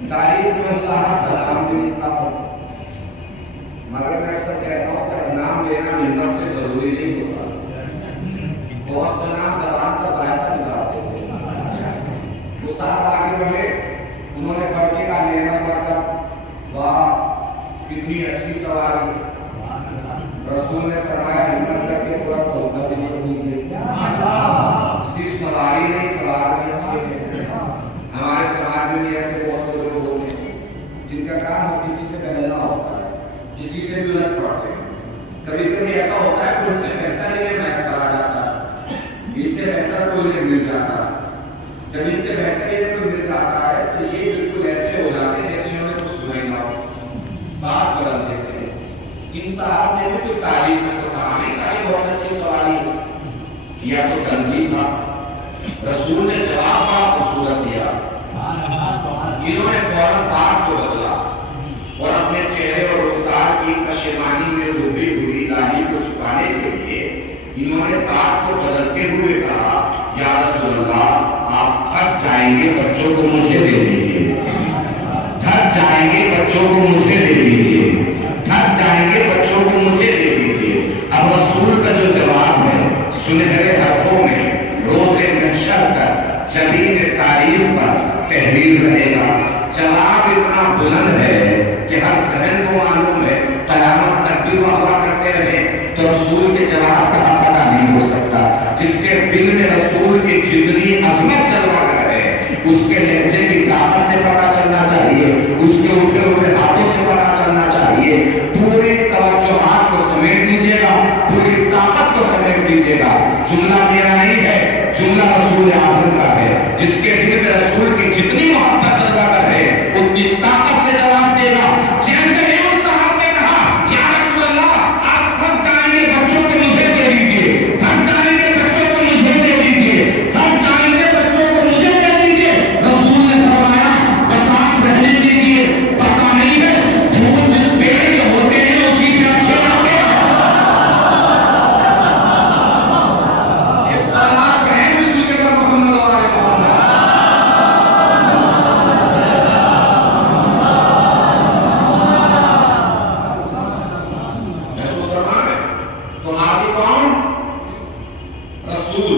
تاریخ میں صاحب کا نام بھی لکھا ہو، مگر میں ایسا کہتا ہوں کہ نام لینا منبر سے ضروری نہیں ہوتا، بہت سے نام زبان کا ذائقہ نکالتے ہیں۔ وہ صاحب آگے بڑھے، انہوں نے پڑھ کے کہا نعمت برکت، واہ کتنی اچھی سواری، رسول نے فرمایا ہمت کر کے تھوڑا سا ہوتا بھی نہیں لیجیے، صرف سواری نہیں سوار بھی اچھے ہیں۔ ہمارے سماج میں بھی ایسے بہت سے لوگ ہوتے ہیں جن کا کام ہو کسی سے کہنا ہوتا ہے، کسی سے بھی الجھ پڑتے ہیں، کبھی کبھی ایسا ہوتا ہے کہ ان سے بہتر ہی میں آ جاتا ہے، ان سے بہتر کوئی نہیں مل جاتا، جب ان سے بہتر ہی کوئی مل جاتا ہے تو یہ بالکل ایسے ہو جاتے ہیں جیسے انہوں نے کچھ سنا ہی نہ ہو، بات بدل دیتے ہیں۔ ان صاحب نے بھی کوئی تعریف میں تو کہا نہیں تھا کہ بہت اچھی سواری کیا، تو تنظیم تھا، رسول نے جواب بڑا خوبصورت دیا، انہوں نے فوراً بات کو بدلا اور اپنے چہرے اور رخسار کی پشیمانی میں ڈوبی ہوئی داڑھی کو چھپانے کے لیے انہوں نے بات کو بدلتے ہوئے کہا، یا رسول اللہ آپ تھک جائیں گے، بچوں کو مجھے دے دیجیے، تھک جائیں گے، بچوں کو مجھے دے دیجیے، تھک جائیں گے، بچوں کو مجھے دے دیجیے۔ اب رسول کا جو جواب ہے سنہرے ہاتھوں میں روز محشر تک جبین تاریخ پر تحریر رہے گا۔ جواب اتنا بلند ہے کہ ہر ذہن کو معلوم ہے قیامت تک بھی وہ ہوا کرتے رہے تو رسول کے جواب کا پتہ نہیں ہو سکتا۔ جس کے دل میں رسول کی جتنی عظمت جلوہ کر ہے اس کے لہجے کی طاقت سے پتہ چلنا چاہیے، اس کے اٹھے ہوئے ہاتھوں سے پتہ چلنا چاہیے۔ پوری توجہات کو سمیٹ لیجیے گا، پوری طاقت کو سمیٹ لیجیے گا۔ جملہ میرا نہیں ہے، جملہ رسول اعظم کا ہے۔ جس کے دل میں رسول کی جتنی محبت جلوہ کر ہے اتنی طاقت سے جواب دے گا۔ جیسے ہی اس صاحب نے کہا یا رسول اللہ آپ تھک جائیں گے، بچوں کو مجھے دے دیجیے، تھک جائیں گے، بچوں کو مجھے دے دیجیے، تھک جائیں گے، بچوں کو مجھے دے دیجیے، رسول نے فرمایا بس آپ رہنے دیجیے، پتہ نہیں ہے پھول جس پیڑ کے ہوتے ہیں اسی پہ اچھے لگتے ہیں۔ ایک سالات ہے مجھے کہ محمد والے محمد تو آگے کون؟ رسول۔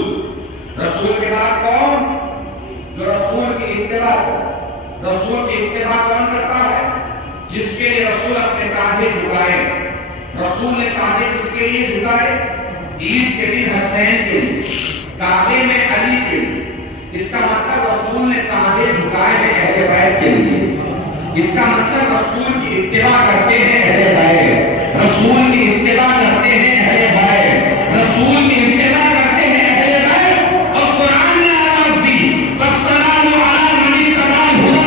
رسول کے بعد کون؟ جو رسول کی اتباع کرے۔ رسول کی اتباع کون کرتا ہے؟ جس کے لیے رسول اپنے کاندھے جھکائے۔ رسول نے کاندھے کس کے لیے جھکائے؟ عید کے دن حسین کے لیے، کعبے میں علی کے لیے۔ اس کا مطلب رسول نے کاندھے جھکائے ہیں اہل بیت کے لیے۔ اس کا مطلب رسول کی اتباع کرتے ہیں اہل بیت، رسول کی اتباع کرتے ہیں اہل بیت، رسول کی اتباع کرتے ہیں اہل بیت۔ اور قرآن نے آواز دی والسلام علی من اتبع الہدی،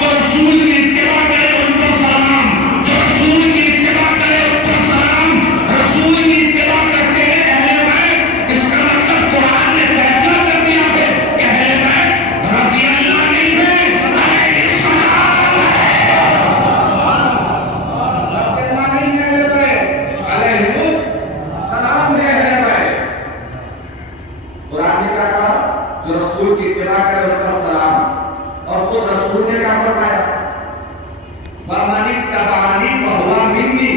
جو رسول کی اتباع کرے ان پر سلام، جو رسول کی اتباع کرے ان پر سلام۔ رسول کی اتباع کرتے ہیں اہل بیت، اس کا مطلب قرآن نے فیصلہ کر دیا ہے کہ اہل بیت رضی اللہ نہیں ہے، علیہ السلام ہے۔ رضی اللہ نہیں ہے اہل بیت، علیہ السلام ہے اہل بیت۔ قرآن نے کیا کہا؟ جو رسول کی اتباع کرے ان پر سلام، اور خود رسول نے کیا فرمایا؟ وَمَنِ اتَّبَعَنِي فَهُوَ مِنِّي،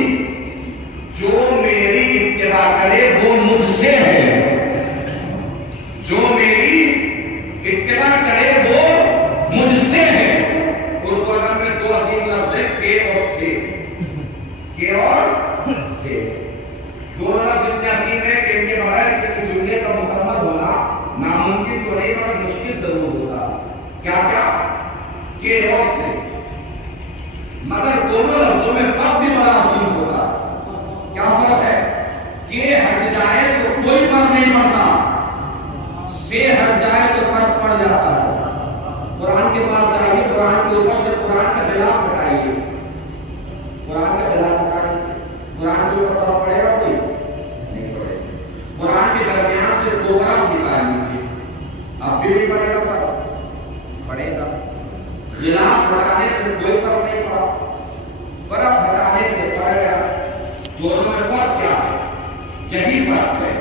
جو میری اتباع کرے وہ مجھ سے ہے، جو میری اتباع کرے وہ مجھ سے ہے۔ اردو ادب میں دو عظیم لفظ ہیں، کے اور سے، کے اور سے۔ دونوں لفظ اتنے عظیم ہیں کہ ان کے بغیر کسی جملے کا مکمل ہونا ناممکن تو نہیں مگر مشکل ضرور ہوگا۔ کیا کیا؟ کے اور سے، مگر دونوں لفظوں میں فرق بھی بڑا عظیم ہوگا۔ کیا فرق ہے؟ کے ہٹ جائے تو کوئی فرق نہیں پڑتا، سے ہٹ جائے تو فرق پڑ جاتا ہے۔ قرآن کے پاس جائیے، قرآن کے اوپر سے قرآن کا خلاف ہٹائیے، قرآن کا خلاف ہٹائیے، قرآن کے اوپر فرق پڑے گا کوئی نہیں پڑے گا۔ قرآن کے درمیان سے دو برف نکال لیجیے، اب بھی نہیں پڑے گا، فرق پڑے گا۔ خلاف ہٹانے سے کوئی فرق نہیں پڑا، برف ہٹانے سے پڑ گیا۔ دونوں میں فرق کیا ہے؟ یہی فرق ہے،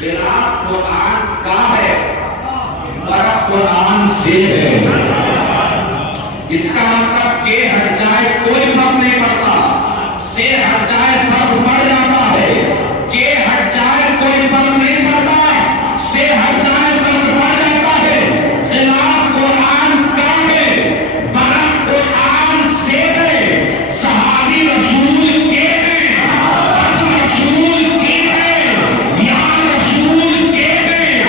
خلاف قرآن کا ہے، فرق قرآن سے ہے۔ اس کا مطلب کہ ہٹ جائے کوئی فرق نہیں پڑتا، سے ہٹ جائے فرق پڑ جاتا ہے، کہ ہٹ جائے کوئی فرق نہیں پڑتا، سے ہٹ جائے فرق پڑ جاتا ہے۔ خلاف قرآن کا ہے، فرق قرآن سے ہے۔ صحابی رسول کے ہیں، عزم رسول کے ہیں، یار رسول کے ہیں،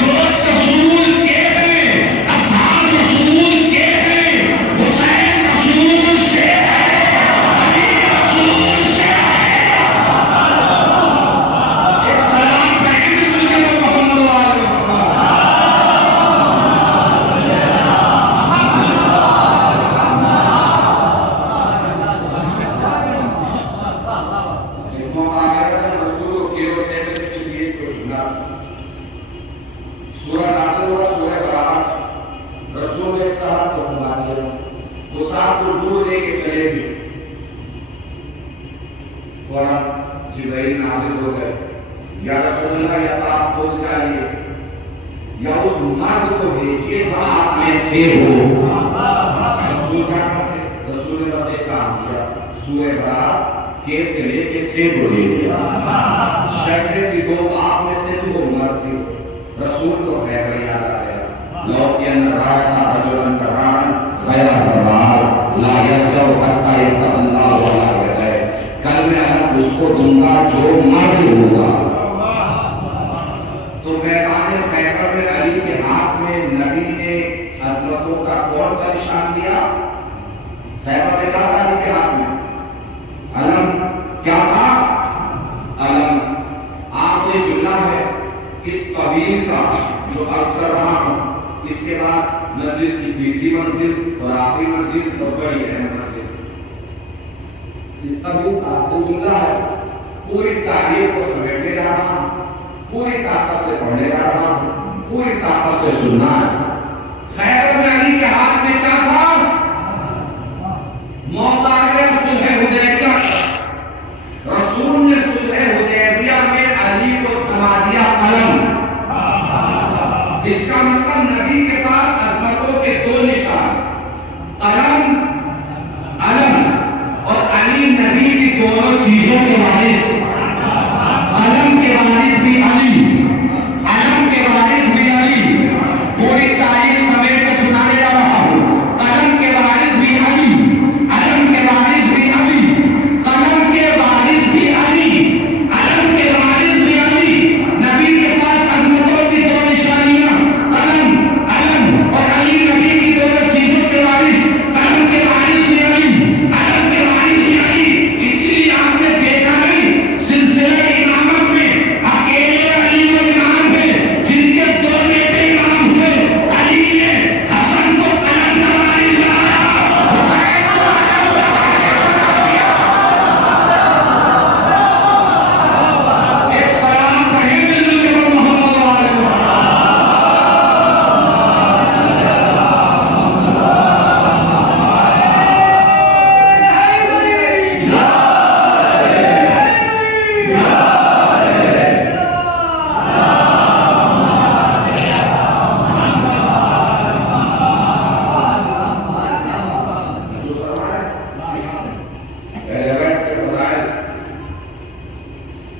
دوست رسول کے ہیں، اصحاب رسول کے ہیں، حسین رسول سے ہے، علی رسول سے ہے۔ ایک سلام پہن کے محمد والے ایک موقع آ گیا تھا رسول کے وسیلے میں سے کسی ایک کو چنا۔ سورہ نازل ہوا، سورہ برات۔ رسول نے صاحب کو گھما دیا، وہ صاحب کو دور لے کے چلے گئے۔ فوراً جبرائیل نازل ہو گئے، یا رسول اللہ یا تو آپ خود جائیے یا اس مرد کو بھیجیے جو آپ میں سے ہو۔ رسول کیا کرتے؟ رسول نے بس ایک کام کیا، سورہ برات کے سے لے کے سے کو لے لیا۔ شرط کی دو آپ میں سے تو وہ مرد تھی۔ رسول کو خیر یاد آیا، لو ان رأیت رجلا کران غیر برار لا یرجع حتی یتق اللہ ولا یدع، کل میں اس کو دوں گا جو مرد ہوگا۔ تو میدان خیبر میں علی کے ہاتھ میں نبی نے عظمتوں کا کون سا نشان دیا؟ خیبر میں کیا تھا علی کے ہاتھ میں؟ علم۔ کیا تھا؟ علم۔ آخری جملہ ہے اس قبیل کا جو عرض کر رہا ہوں، اس کے بعد مجلس کی تیسری منزل اور آخری منزل اور بڑی اہم منزل۔ اس قبیل کا آخری جملہ ہے، پوری تاریخ کو سمیٹنے جا رہا ہوں، پوری طاقت سے پڑھنے جا رہا ہوں، پوری طاقت سے سننا ہے۔ خیبر میں علی کے ہاتھ میں کیا تھا؟ موت آ گیا صلح حدیبیہ۔ رسول نے صلح حدیبیہ میں علی کو تھما دیا قلم۔ اس کا مطلب نبی کے پاس عظمتوں کے دو نشان، قلم، علم، اور علی نبی کی دونوں چیزوں کے وارث۔ علم کے وارث بھی علی، علم کے وارث بھی علی۔ پوری تاریخ سمیٹ کے سنانے جا رہا ہوں، قلم کے وارث بھی علی، علم کے وارث بھی علی، قلم کے وارث بھی علی، علم کے وارث بھی علی۔ نبی کے پاس عظمتوں کی دو نشانیاں، قلم، علم، اور علی نبی کی دونوں چیزوں کے وارث۔ قلم کے وارث بھی علی، علم کے وارث بھی علی۔ اسی لیے آپ نے دیکھا نہیں سلسلہ امامت میں اکیلے علی وہ امام ہے جن کے دو بیٹے امام ہوئے۔ علی نے حسن کو قلم کا وارث بنایا، حسین کو علم کا وارث بنایا۔ ایک سلام کہیں دل کے پر محمد والے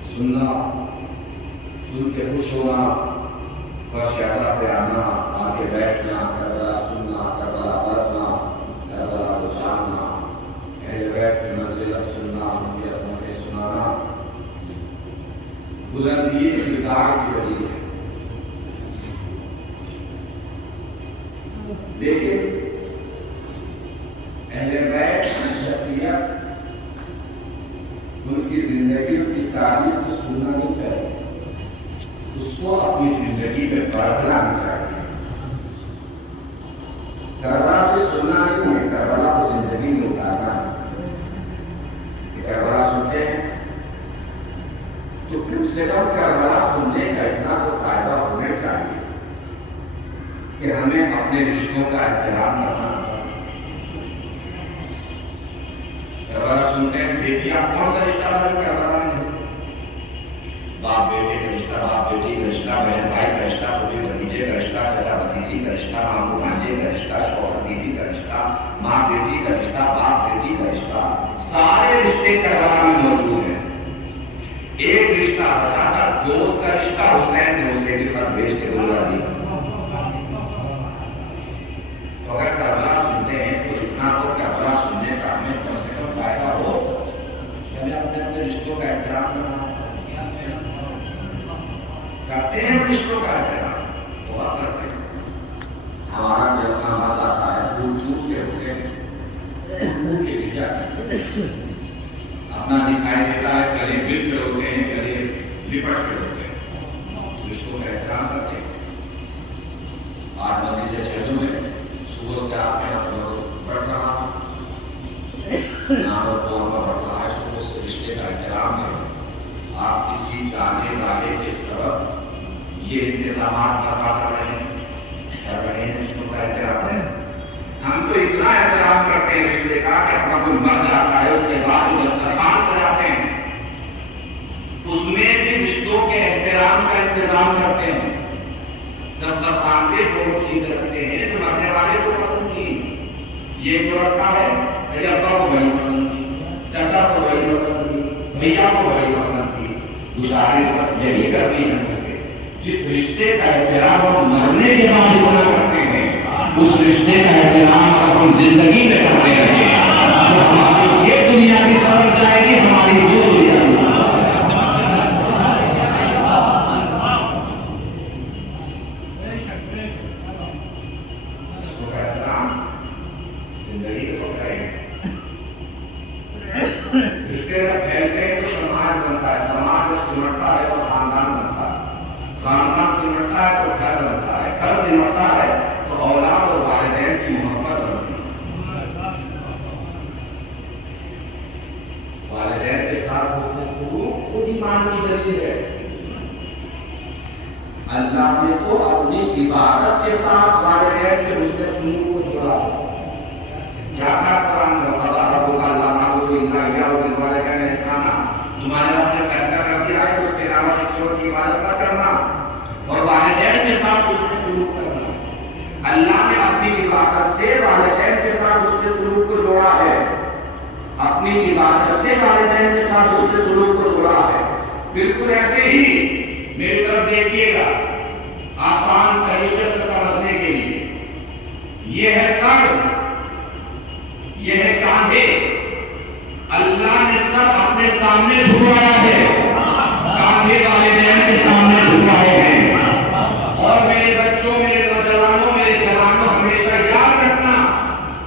سننا، سن کے خوش ہونا، فرش اعلیٰ پہ آنا، آگے بیٹھنا، کربلا سننا، کربلا پڑھنا، کربلا کو جاننا، اہل بیت کی منزلت سننا، ان کی عظمتیں سنانا، بلندی کردار کی وجہ ہے۔ لیکن اہل بیت کی شخصیت، ان کی زندگی، ان کی تاریخ سے سننا نہیں چاہیے، اس کو اپنی زندگی میں پرکھنا نہیں چاہیے۔ کربلا سے سننا نہیں ہے، کربلا کو زندگی میں اتارنا ہے۔ کربلا سنتے ہیں تو کم سے کم کربلا سننے کا اتنا تو فائدہ ہونا چاہیے کہ ہمیں اپنے رشتوں کا احترام کرنا۔ کربلا سنتے ہیں، بیٹیاں کون سا رشتہ والا کربلا میں ہے؟ باپ بیٹے کا رشتہ، باپ بیٹی کا رشتہ، بہن بھائی کا رشتہ، بھائی بھتیجے کا رشتہ، چچا بھتیجی کا رشتہ، ماموں بھانجے کا رشتہ، شوہر بیوی کا رشتہ، ماں بیٹی کا رشتہ، باپ بیٹی کا رشتہ، سارے رشتے کربلا میں موجود ہیں۔ ایک رشتہ بچا تھا، دوست کا رشتہ، حسین نے اسے بھی خط بھیج کے بلوا دیا۔ تو اگر کربلا سنتے ہیں تو اتنا تو کربلا سننے کا ہمیں کم سے کم فائدہ ہو کہ ہمیں اپنے اپنے رشتوں کا احترام کرنا ہے۔ کرتے ہیں رشتوں کا احترام، بہت کرتے ہیں۔ ہمارا بھی اپنا مزہ آتا ہے، پھول پھول کے ہوتے ہیں، پھول کے بھی کیا کرتے ہیں، اپنا دکھائی دیتا ہے، گلے مل کر ہوتے ہیں، گلے لپٹ کر ہوتے ہیں، رشتوں کا احترام کرتے ہیں۔ آج مندی سے چہلوں میں صبح سے آپ کے ہاتھ پڑھ رہا نام اور قول کا پڑھ رہا ہے، صبح سے رشتے کا احترام ہے۔ آپ کسی جانے والے کے سبب یہ انتظامات کر رہے ہیں، رشتوں کا احترام ہے۔ ہم تو اتنا احترام کرتے ہیں رشتے کا کہ اپنا کوئی مر جاتا ہے، اس کے بعد وہ دسترخوان سجاتے ہیں، اس میں بھی رشتوں کے احترام کا انتظام کرتے ہیں۔ دسترخوان پہ وہ چیزیں رکھتے ہیں جو مرنے والے کو پسند کی، یہ جو رکھا ہے میرے ابا کو بڑی پسند کی، چچا کو بڑی پسند کی، بھیا کو بڑی پسند کی۔ گزارش بس یہی کرنی ہے مجھے، جس رشتے کا احترام ہم مرنے کے بعد نہ کرتے ہیں، اس رشتے کا احترام اگر ہم زندگی میں کرتے رہے تو ہماری یہ دنیا بھی سمجھ جائے گی، ہماری وہ دنیا بھی سمجھ جائے گی۔ رشتوں کا احترام زندگی میں تو کریں۔ رشتے جب پھیلتے ہیں تو سماج بنتا ہے، سماج جب سمٹتا ہے تو خاندان بنتا ہے، خاندان سمٹتا ہے تو گھر بنتا ہے، گھر سمٹتا ہے تو اولاد اور والدین کی محبت بنتی ہے۔ والدین کے ساتھ حسن سلوک خود ایمان کی دلیل ہے۔ اللہ نے تو اپنی عبادت کے ساتھ والدین سے حسن سلوک کو جوڑا۔ کیا کہا قرآن میں؟ وَقَضَىٰ رَبُّكَ أَلَّا تَعْبُدُوا إِلَّا إِيَّاهُ وَبِالْوَالِدَيْنِ إِحْسَانًا۔ تمہارے رب نے فیصلہ کر دیا ہے کہ اس کے علاوہ کسی اور کی عبادت نہ کرنا اور والدین کے ساتھ اس نے سلوک کرنا۔ اللہ نے اپنی عبادت سے والدین کے ساتھ اس نے سلوک کو جوڑا ہے، اپنی عبادت سے والدین کے ساتھ اس نے سلوک کو جوڑا ہے۔ بالکل ایسے ہی میری طرف دیکھیے گا، آسان طریقے سے سمجھنے کے لیے، یہ ہے سر، یہ ہے کاندھے۔ اللہ نے سر اپنے سامنے جھکایا ہے، کاندھے والدین کے سامنے جھکائے ہیں۔ اور میرے بچوں، میرے نوجوانوں، میرے جوانوں، ہمیشہ یاد رکھنا،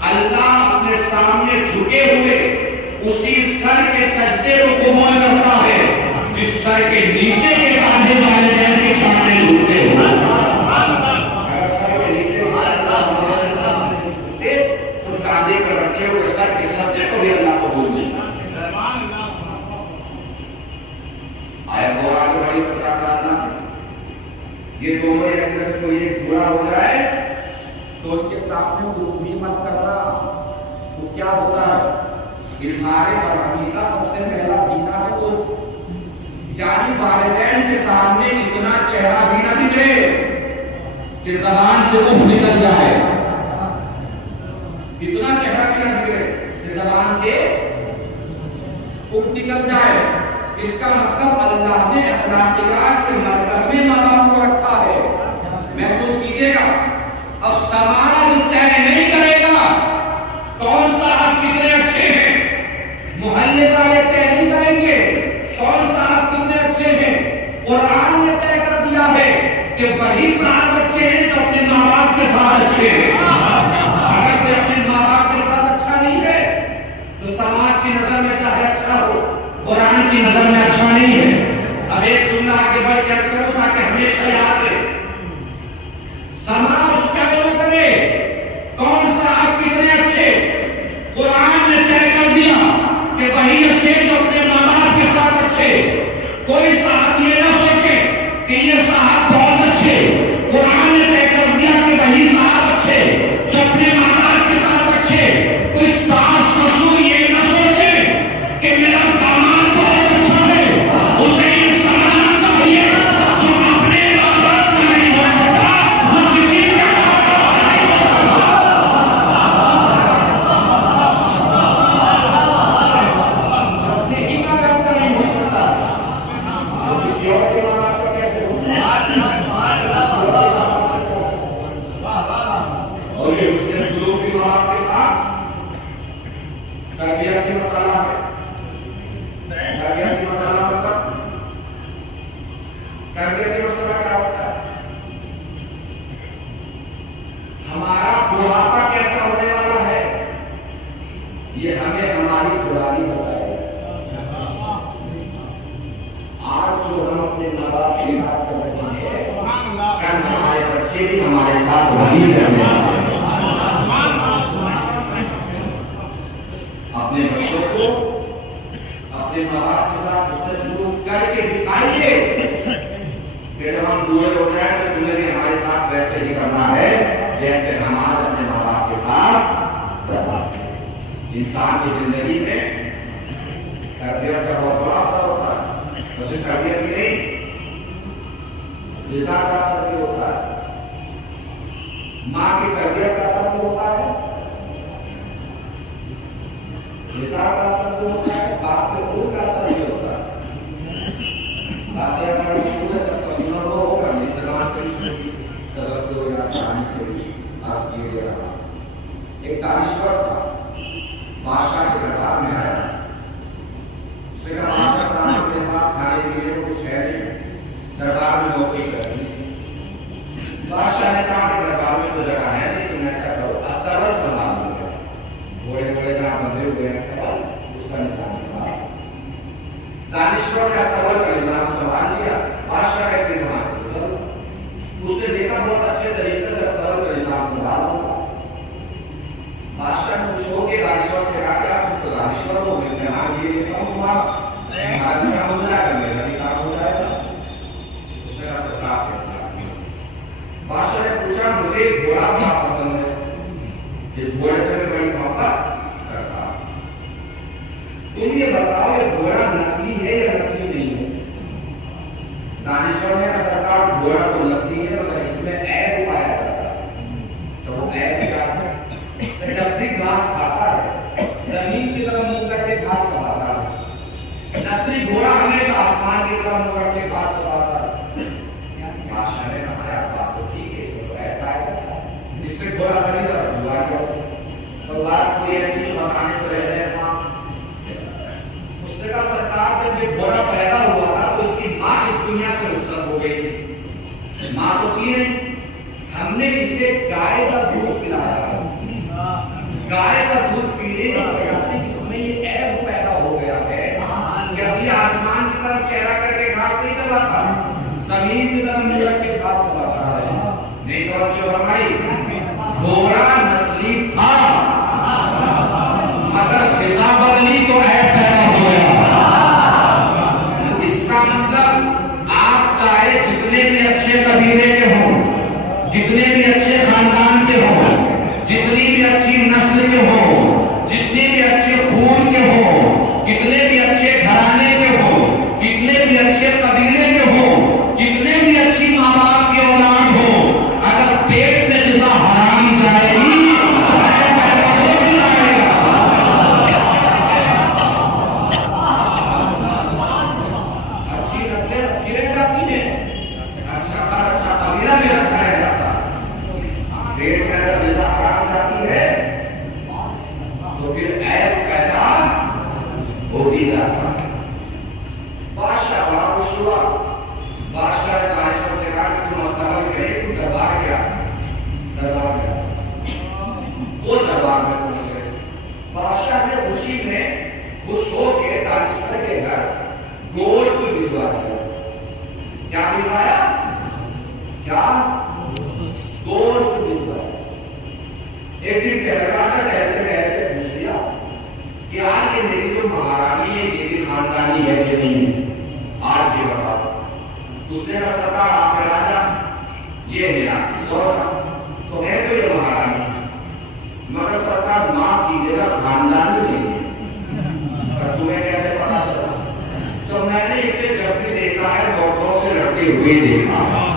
اللہ اپنے سامنے جھکے ہوئے اسی سر کے سجدے کو قبول کرتا ہے جس سر کے نیچے کے کاندھے والدین کے سامنے جھکتے ہو۔ اگر سر کے نیچے تو کاندھے پر رکھے ہوئے سر کے سجدے کو بھی اللہ قبول نہیں۔ آیت اور آگے بڑی تو کیا کہا اللہ نے؟ یہ دونوں ایک میں سے کوئی ایک برا ہو جائے تو ان کے سامنے گفتگو مت کرنا۔ وہ کیا ہوتا ہے؟ اظہار برہمی کا سب سے پہلا سینا ہے تو یعنی والدین کے سامنے اتنا چہرہ بھی نہ بگڑے کہ زبان سے اف نکل جائے، اتنا چہرہ بھی نہ بگڑے کہ زبان سے اف نکل جائے۔ اس کا مطلب اللہ نے اخلاقیات کے مرکز میں ماں باپ کو رکھا ہے۔ محسوس کیجئے گا، اب سماج طے نہیں کرے گا کون سا آپ کتنے اچھے ہیں، محلے والے طے نہیں کریں گے کون سا آپ کتنے اچھے ہیں۔ قرآن نے طے کر دیا ہے کہ وہی صاحب اچھے ہیں جو اپنے ماں باپ کے ساتھ اچھے ہیں۔ اگر کوئی اپنے ماں باپ کے ساتھ اچھا نہیں ہے تو سماج کی نظر میں چاہے اچھا ہو، قرآن کی نظر میں اچھا نہیں ہے۔ اب ایک جملہ آگے بڑھ کے عرض کروں تاکہ ہمیشہ یاد رہے، سماج کیا کرے، کون سا سلوک بھی ماں باپ کے ساتھ تربیت کی مسئلہ ہے. تربیت کی مسئلہ مطلب تربیت کی مسئلہ کیا ہوتا ہے؟ ہمارا بڑھاپا کیسا ہونے والا ہے یہ ہمیں ہماری جوانی بتائے. آج جو ہم اپنے ماں باپ کی بات کر رہے ہیں کل ہمارے بچے بھی ہمارے ساتھ وہی کرنے والے ہیں. اپنے بچوں کو اپنے ماں باپ کے ساتھ اس سے سلوک کر کے دکھائیے کہ جب ہم بوڑھے ہو جائیں تو تمہیں بھی ہمارے ساتھ ویسے ہی کرنا ہے جیسے ہمارے اپنے ماں باپ کے ساتھ کرنا ہے. انسان کی زندگی میں تربیت کا بہت بڑا اثر ہوتا ہے. صرف تربیت ہی نہیں لسان کا اثر بھی ہوتا ہے. ماں کی تربیت کا اثر بھی ہوتا ہے. لسان کا اثر بھی ہوتا ہے. باپ کے خون کا اثر بھی ہوتا ہے. باتیں اپنا اسکول ہے سب کا سنر وہ ہوگا نہیں سماج کے اسکول کی تذکر یا کہانی کے لیے آج کیے گیا. ایک دانشور تھا بادشاہ کے دربار میں آیا. اس نے کہا بادشاہ صاحب میرے پاس کھانے پینے کو کچھ ہے نہیں, دربار میں نوکری کرنی ہے. بادشاہ نے کہا کہ دربار میں تو جگہ ہے نہیں, تم ایسا کرو استبل سنبھال لو. بڑے بڑے جہاں بندے ہوئے استبل اس کا نظام سنبھال. دانشور نے استبل کا نظام سنبھال لیا. بادشاہ کا ایک دن وہاں سے گزر, اس نے دیکھا بہت اچھے طریقے سے استبل کا نظام سنبھال لیا. بادشاہ نے خوش ہو کے دانشور سے کہا کہ آپ تو دانشور ہو, امتحان دیے دیتا ہوں تمہارا, آدمی کام ہو جائے گا, میرا بھی کام ہو جائے گا. اس نے کہا سرکار کے ساتھ. بادشاہ نے پوچھا مجھے گھوڑا بڑا پسند ہے, اس گھوڑے سے میں بڑی محبت کرتا ہوں, تم یہ بتاؤ یہ گھوڑا نسلی ہے یا نسلی نہیں ہے؟ دانشور نے کہا سرکار گھوڑا تو نسلی ہے مگر اس میں عیب پایا جاتا ہے. تو وہ عیب کیا ہے؟ جب بھی گھاس کھاتا ہے زمین کی طرف منہ کر کے گھاس کھاتا ہے. نسلی گھوڑا ہمیشہ آسمان کی طرف منہ کر کے گھاس کھاتا ہے. بادشاہ نے کہا یار بات تو ٹھیک ہے, اس میں تو عیب پایا جاتا ہے, اس سے گھوڑا خریدا گھوڑا کیا تو بات کوئی ایسی بتانے سے رہ جائے وہاں. اس نے کہا سرکار جب یہ گھوڑا پیدا ہوا تھا تو اس کی ماں اس دنیا سے رخصت ہو گئی تھی. ماں تو تھی نہیں, ہم نے اسے گائے کا دودھ پلایا ہے. گائے کا دودھ پینے کی وجہ سے اس میں یہ عیب پیدا ہو گیا ہے کہ ابھی آسمان کی طرف چہرہ کر کے گھاس نہیں چلاتا, زمین کی طرف منہ رکھ کے گھاس چلاتا ہے. نہیں توجہ فرمائی. گھوڑا نسلی تھا مگر غذا بدلی تو عیب پیدا ہو گیا. اس کا مطلب آپ چاہے جتنے بھی اچھے قبیلے کے ہوں, جتنے بھی اچھے خاندان کے ہوں, جتنی بھی اچھی نسل کے ہوں, جتنے بھی اچھے خون کے ہوں, کتنے بھی اچھے گھرانے کے ہوں, کتنے بھی اچھے قبیلے کے ہوں, کتنے بھی اچھی ماں باپ کے اولاد ہوں, اگر پیٹ میں غذا حرام جائے گی تو عیب پیدا ہو بھی جائے گا. اچھی نسلیں رکھی رہ جاتی ہیں, اچھا قبیلہ بھی رکھا رہ جاتا ہے. پیٹ میں اگر غذا حرام جاتی ہے تو پھر عیب پیدا ہو بھی جاتا ہے. بادشاہ بڑا خوش ہوا. بادشاہ نے دانشور سے کہا کہ تم استعمال کرے, تم دربار گیا. دربار گیا, وہ دربار میں پہنچ گئے. بادشاہ نے خوشی میں خوش ہو کے دانشور کے گھر گوشت بھجوا دیا. کیا بھجوایا؟ کیا گوشت بھجوایا. ایک دن ٹہلتے ٹہلتے پوچھ لیا کہ آج یہ میری جو مہارانی ہے یہ بھی خاندانی ہے کہ نہیں, آج یہ بتاؤ. اس نے کہا سرکار آپ کے راجا یہ میرا سوچا تو ہے تو یہ مہارانی, مگر سرکار معاف کیجیے گا خاندانی نہیں ہے. اور تمہیں کیسے پتا چلا؟ تو میں نے اسے جب بھی دیکھا ہے ڈاکٹروں سے لڑتے ہوئے دیکھا ہے.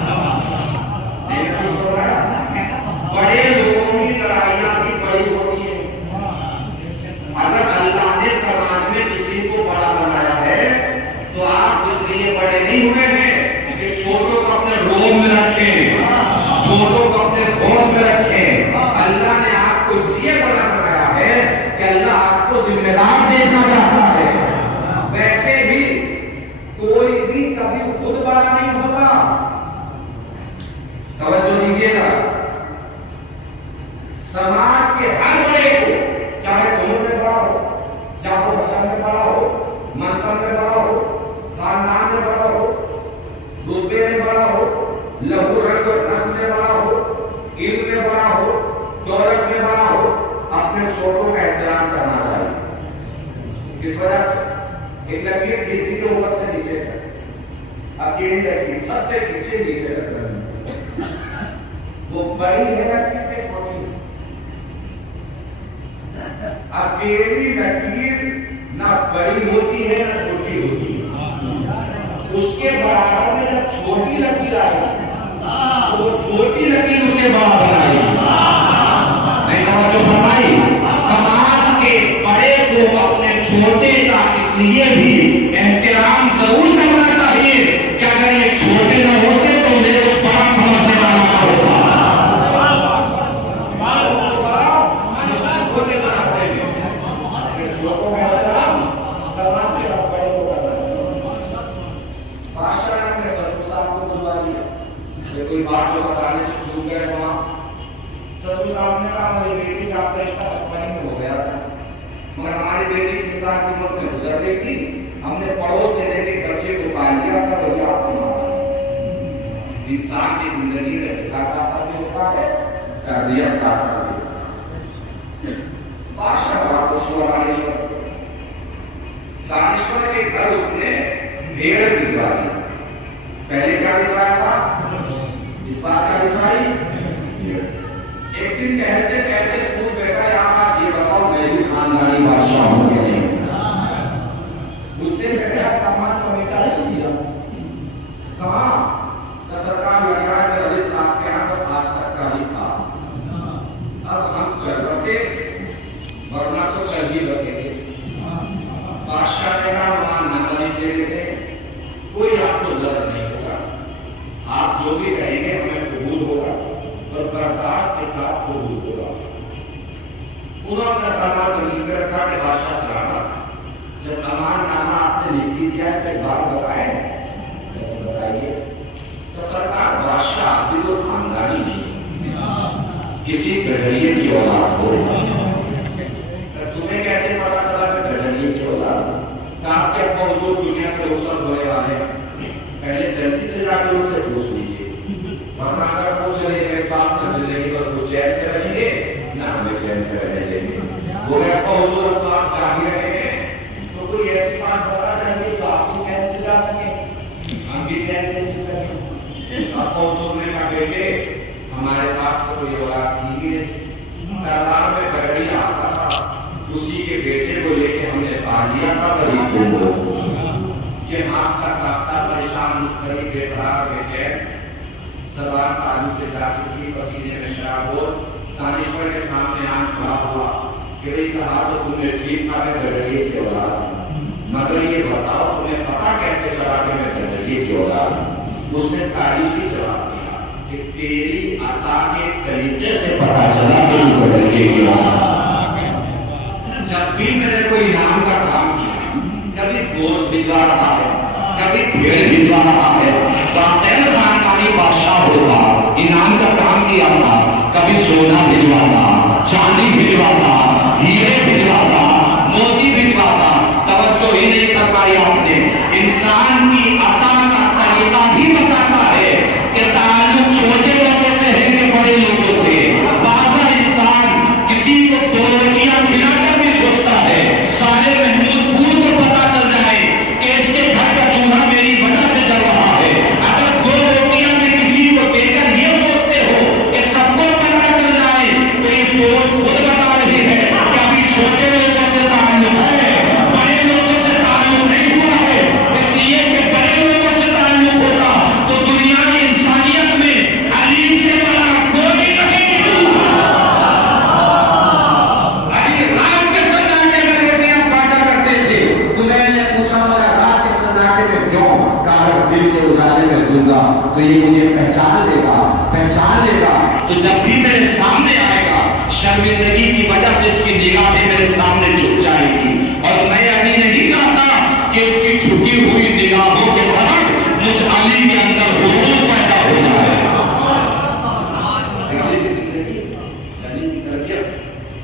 نہیں محسوس ہو رہا ہے؟ بڑے لوگوں کی لڑائیاں بھی بڑی ہوتی ہیں. اگر اللہ نے سماج میں کسی کو بڑا بنایا ہے تو آپ اس لیے بڑے نہیں ہوئے ہیں کہ چھوٹوں کو اپنے روم میں رکھیں, چھوٹوں کو اپنے دوست میں رکھیں. اللہ نے آپ کو کے ہر بڑے کو، چاہے عمر میں بڑا ہو، چاہے وہ حسن میں بڑا ہو، منصب میں بڑا ہو، خاندان میں بڑا ہو، رتبے میں بڑا ہو، لہو رنگ اور نسل میں بڑا ہو، علم میں بڑا ہو، دولت میں بڑا ہو، اپنے چھوٹوں کا احترام کرنا چاہیے. کس وجہ سے؟ ایک لکیر کھینچتی کے اوپر سے نیچے تک، اکیلی لکیر سب سے پیچھے نیچے تک، وہ بڑی ہے لکیر کے چھوٹی ہے. اکیلی لکیر نہ بڑی ہوتی ہے نہ چھوٹی ہوتی ہے. اس کے برابر میں جب چھوٹی لکیر آئی تو وہ چھوٹی لکیر اسے بڑا بنائی. نہیں توجہ فرمائی. سماج کے بڑے کو اپنے چھوٹے کا اس لیے بھی احترام ضرور کرنا چاہیے کہ اگر یہ چھوٹے نہ ہوتے تو انہیں تو بڑا سمجھنے والا نہ ہوتا. کوئی بات جو بتانے سے چھوٹ گئے وہاں سسر صاحب نے کہا ہماری بیٹی سے آپ کا رشتہ بچپن میں ہو گیا تھا، مگر ہماری بیٹی 6 سال کی عمر میں گزر گئی تھی. ہم نے پڑوس سے لے کے بچے کو پال لیا تھا، وہی آپ کو مارا. انسان کی زندگی میں رضا کا اثر بھی ہوتا ہے، تربیت کا اثر بھی ہوتا ہے. بادشاہ بڑا خوش ہوا دانشور کے گھر اس نے بھیڑ بھجوا دی. پہلے کیا بھجوایا تھا؟ اس بات کا بھجوائی. ایک دن کہتے کہتے پوچھ بیٹا یہاں آج یہ بتاؤ میں بھی خاندانی بادشاہ ہوں کہ نہیں؟ مجھ سے میرا سامان سمیٹا چل دیا. کہاں؟ سرکار لگا کر علی صاحب کے یہاں بس آج تک کا ہی تھا. اب ہم چل بسے ورنہ تو چل ہی بسے تھے. بادشاہ نے کہا وہاں نام لکھے تھے، کوئی آپ کو ضرورت نہیں ہوگا، آپ جو بھی کہیں گے ہمیں قبول ہوگا اور برداشت کے ساتھ قبول ہوگا. انہوں نے اپنا سامان زمین پہ رکھا کہ بادشاہ سلامت. جب امان نامہ آپ نے لکھ دیا ہے تو ایک بات بتائیں. کیسے بتائیے؟ تو سرکار بادشاہ بھی تو خاندانی نہیں، کسی گڈریے کی اولاد ہو. تمہیں کیسے پتا چلا کہ گڈریے کی اولاد؟ کہا کہ اب حضور دنیا سے رخصت ہونے والے ہیں، پہلے جلدی سے جا کے اسے پوچھ لیجیے، ورنہ اگر پوچھ لیں گے تو آپ کی زندگی پر کچھ چین سے رہیں گے نہ ہمیں چین سے رہنے دیں گے. بولے اب حضور اب تو آپ جا ہی رہے ہیں تو کوئی ایسی بات بتا جائیے تو آپ بھی چین سے جا سکیں، ہم بھی چین سے جی سکیں. اب حضور نے کہا بیٹے ہمارے پاس تو کوئی اولاد تھی ہی نہیں، دربار میں گڈریا آتا تھا، اسی کے بیٹے کو لے کے ہم نے پال لیا تھا. غریب تو یہ ہاتھ کا کاپتا پریشان مستری بے قرار بے چین سوار تعلق سے جا چکی، پسینے میں شراب ہو. دانشور کے سامنے آن کھڑا ہوا کہ بھئی کہا تو تم نے ٹھیک تھا کہ گڈریے کی اولاد ہوں، مگر یہ بتاؤ تمہیں پتا کیسے چلا کہ میں گڈریے کی اولاد ہوں؟ اس نے تاریخی جواب دیا کہ تیری عطا کے طریقے سے پتا چلا کہ تو گڈریے کی اولاد ہوں. جب بھی میں نے کوئی انعام کا کام کیا، کبھی گوشت بھجوا رہا ہے، کبھی بھیڑ بھجوا رہا ہے، باقاعدہ خاندانی بادشاہ ہوتا، انعام کا کام کیا تھا، کبھی سونا بھجواتا، چاندی بھجواتا، ہیرے بھجواتا، موتی بھجواتا. توجہ ہی نہیں کر پائی آپ نے. انسان کی عطا کا طریقہ بھی بتاتا ہے کہ تعلق چھوٹے لوگوں سے ہے کہ بڑے لوگوں سے. بعض انسان کسی کو 2 روٹیاں کھلا کر بھی سوچتا ہے سارے محمود پور کو پتا چل جائے کہ اس کے گھر کا چولہا میری وجہ سے جل رہا ہے. اگر 2 روٹیاں میں کسی کو دے کر یہ سوچتے ہو کہ سب کو پتا چل جائے تو یہ سوچ خود بتا رہی ہے کہ ابھی چھوٹے لوگوں سے تعلق ہے، بڑے لوگوں سے تعلق نہیں ہوا ہے. اس لیے کہ بڑے لوگوں سے تعلق ہوتا تو دنیا کی انسانیت میں علی سے بڑا کوئی نہیں. علی رات کے سناٹے میں روٹیاں کاٹا کرتے تھے. تو میں نے پوچھا مجھے رات کے سناٹے میں کیوں؟ کہا دن کے اجالے میں دوں گا تو یہ مجھے پہچان لے گا، پہچان لے گا. تو جب بھی میرے سامنے آئے گا شرمندگی کی وجہ سے اس کی نگاہیں میرے سامنے جھک جائے گی، اور میں علی نہیں چاہتا کہ اس کی جھکی ہوئی نگاہوں کے سبب مجھ علی کے اندر غرور پیدا ہو جائے. علی کی زندگی، علی کی تربیت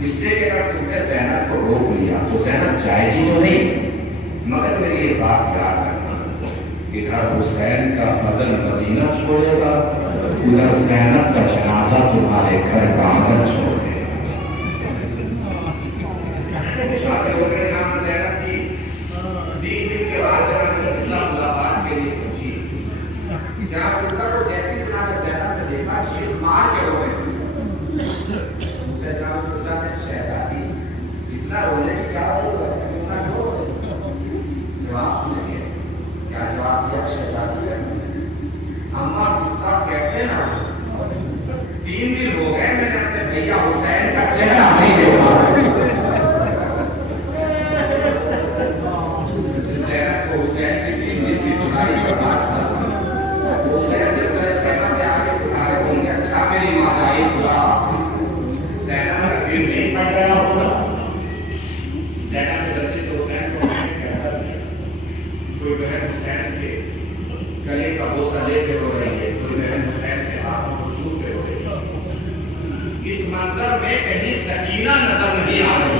اس لیے کہ اگر تم نے زینب کو روک لیا تو زینب جائے گی تو نہیں، مگر میری یہ بات یاد رکھنا، ادھر حسین کا بدن مدینہ چھوڑے گا، ادھر زینب کا جنازہ تمہارے گھر کا آنگن چھوڑ دے گا۔ شادی ہو گئی امام زینب کی، 3 دن کے بعد جناب عیسیٰ ملاقات کے لیے پہنچی۔ جناب عیسیٰ کو جیسی جناب زینب نے دیکھا چیز مار کے رو گئی۔ جناب عیسیٰ نے شہزادی اتنا رونے کی کیا ضرورت ہے، اتنا کیوں رو رہی؟ جواب سنیں گے کیا جواب دیا شہزادی نے؟ اماں عیسیٰ کیسے نہ ہو، 3 دن ہو گئے میں نے اپنے بھیا حسین کا چہرہ نہیں دیکھا۔ زینب کو حسین کی 3 دن کی دعائی برداشت نہ ہوئی۔ حسین جب خیمہ میں آگے بٹھائے تو انہیں اچھا میری ماں جائی خدا حافظ۔ زینب کا دل نہیں پڑ گیا ہوگا، زینب نے جلدی سے حسین کو کہتا دیا۔ کوئی بہن حسین کے گلے کا بوسہ لے کے رو رہی ہے، کوئی بہن حسین کے ہاتھوں کو چھو کے رو رہی ہے۔ اس منظر میں کہیں سکینہ نظر نہیں آ رہی۔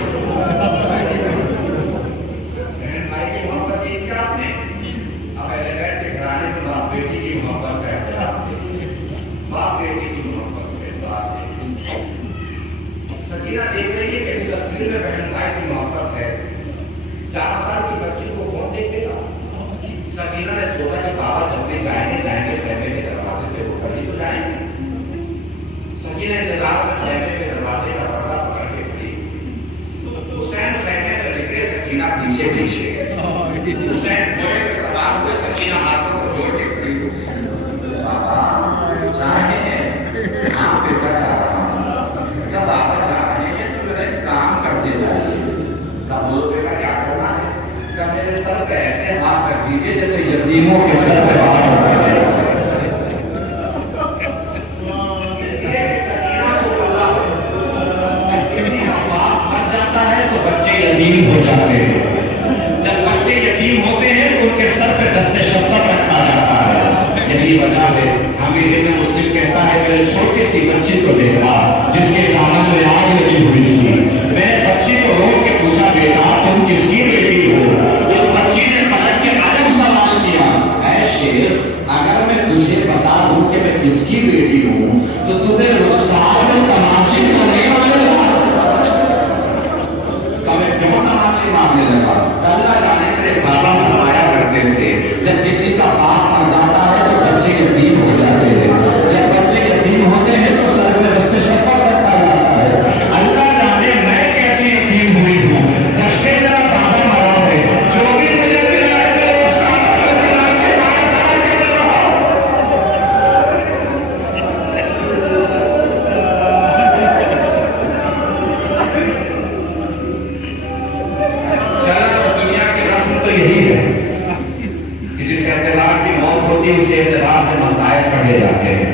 بہن بھائی کی محبت دیکھی کیا آپ نے؟ اب اہل بیت کے گھرانے میں باپ بیٹی کی محبت کا احترام دیکھیے، باپ بیٹی کی محبت کا احترام دیکھیے۔ سکینہ دیکھ رہی ہے کہ تصویر میں بہن بھائی کی محبت ہے۔ 4 سال کی بچی کو کون دیکھے گا؟ سکینہ نے سوچا کہ بابا جب بھی جائیں گے خیمے کے دروازے سے وہ کبھی تو جائیں گے۔ سکینہ انتظار میں خیمے کے دروازے کا پردہ پکڑ کے کھڑی۔ حسین خیمے سے نکلے، سکینہ پیچھے پیچھے۔ حسین گھوڑے پہ سوار ہوئے، سکینہ ہاتھوں کو جوڑ کے کھڑی ہو گئی۔ بابا جا رہے ہیں؟ ہاں بیٹا جا رہا ہوں۔ جب بابا جا رہے ہیں تو میرا ایک کام کرتے جائیے۔ کب بولو بیٹا کیا کرنا ہے؟ کب میرے سر پہ ایسے ہاتھ کر دیجیے جیسے یتیموں کے سر پہ ہاتھ رکھتے ہیں۔ اس لیے کہ سکینہ کو پتا ہے جب کسی کا باپ مر جاتا ہے تو بچے یتیم ہو جاتے ہیں۔ جب بچے یتیم ہوتے ہیں تو ان کے سر پہ دست شفقت رکھا جاتا ہے۔ یہی وجہ ہے حمید ابن مسلم کہتا ہے میرے چھوٹی سی بچی کو دیکھا جس کے دامن میں آگ لگی ہوئی تھی، میں نے بچی کو روک کے پوچھا بیٹا تم کس کی بیٹی ہو؟ اس بچی نے پلٹ کے ادب سوال کیا، اے شیخ اگر میں تجھے بتا دوں کہ میں کس کی بیٹی ہوں تو تمہیں رخسار میں تماچے تو نہیں مارے گا؟ تمہیں کیوں تماچے مارنے لگا؟ اللہ جانے میرے بابا فرمایا کرتے تھے جب کسی کا باپ مر جاتا ہے تو بچے یتیم ہو جاتے ہیں، جب بچے یتیم ہوتے ہیں تو سر میں دست شفقت رکھا جاتا ہے۔ اللہ جانے میں کیسی یتیم ہوئی ہوں، جب سے میرا بابا مرا ہے جو بھی مجھے ملا ہے میرے استاد کو تماچے مار مار کے ملا۔ چلا دنیا کی رسم تو یہی ہے کہ جس اعتبار کی موت ہوتی ہے اس اعتبار سے مسائل پڑھے جاتے ہیں،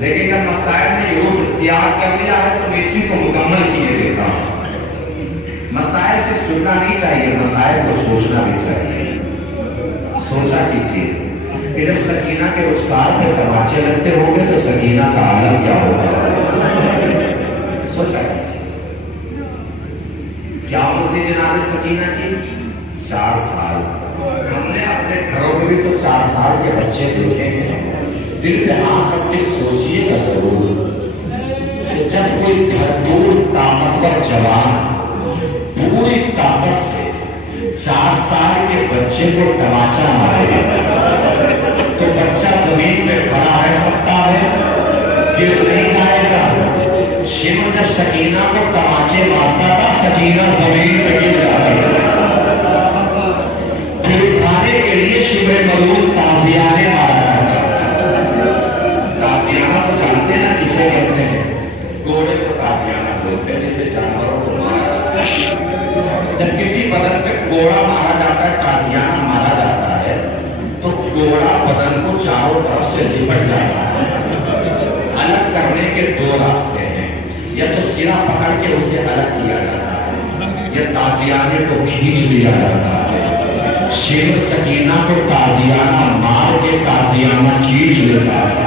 لیکن جب مسائل نے یوم اختیار کر لیا ہے تو میں اسی کو مکمل کیے دیتا ہوں۔ مسائل سے سننا نہیں چاہیے، مسائل کو سوچنا بھی چاہیے۔ سوچا کیجیے کہ جب سکینہ کے رخسار پہ تماچے لگتے ہوں گے تو سکینہ کا عالم کیا ہوگا؟ سوچا کیجیے کیا عمر تھی جناب سکینہ کی؟ 4 سال۔ ہم نے اپنے گھروں میں بھی تو 4 سال کے بچے دیکھے ہیں۔ دل پہ ہاتھ رکھ کے سوچیے گا ضرور کہ جب کوئی بھرپور طاقتور جوان پوری طاقت سے 4 سال کے بچے کو تماچا مارے تو بچہ زمین پہ کھڑا رہ سکتا ہے؟ گر نہیں جائے گا؟ شمر جب سکینہ کو تماچے مارتا تھا سکینہ زمین پہ گر جاتی تھی، پھر اٹھانے کے لیے شمر ملون تازیانے مارا کرتا تھا۔ تازیانہ تو جانتے نا کسے کہتے ہیں؟ گھوڑے کو تازیانہ بولتے ہیں جسے جانوروں کو مارا جاتا ہے۔ جب کسی بدن پہ گھوڑا مارا جاتا ہے، تازیانہ مارا جاتا ہے تو گھوڑا بدن کو چاروں طرف سے لپٹ جاتا ہے۔ الگ کرنے کے 2 راستے ہیں، یا تو سرا پکڑ کے اسے الگ کیا جاتا ہے یا تازیانے کو کھینچ لیا جاتا ہے۔ شمر سکینہ کو تازیانہ مار کے تازیانہ کھینچ لیتا ہے۔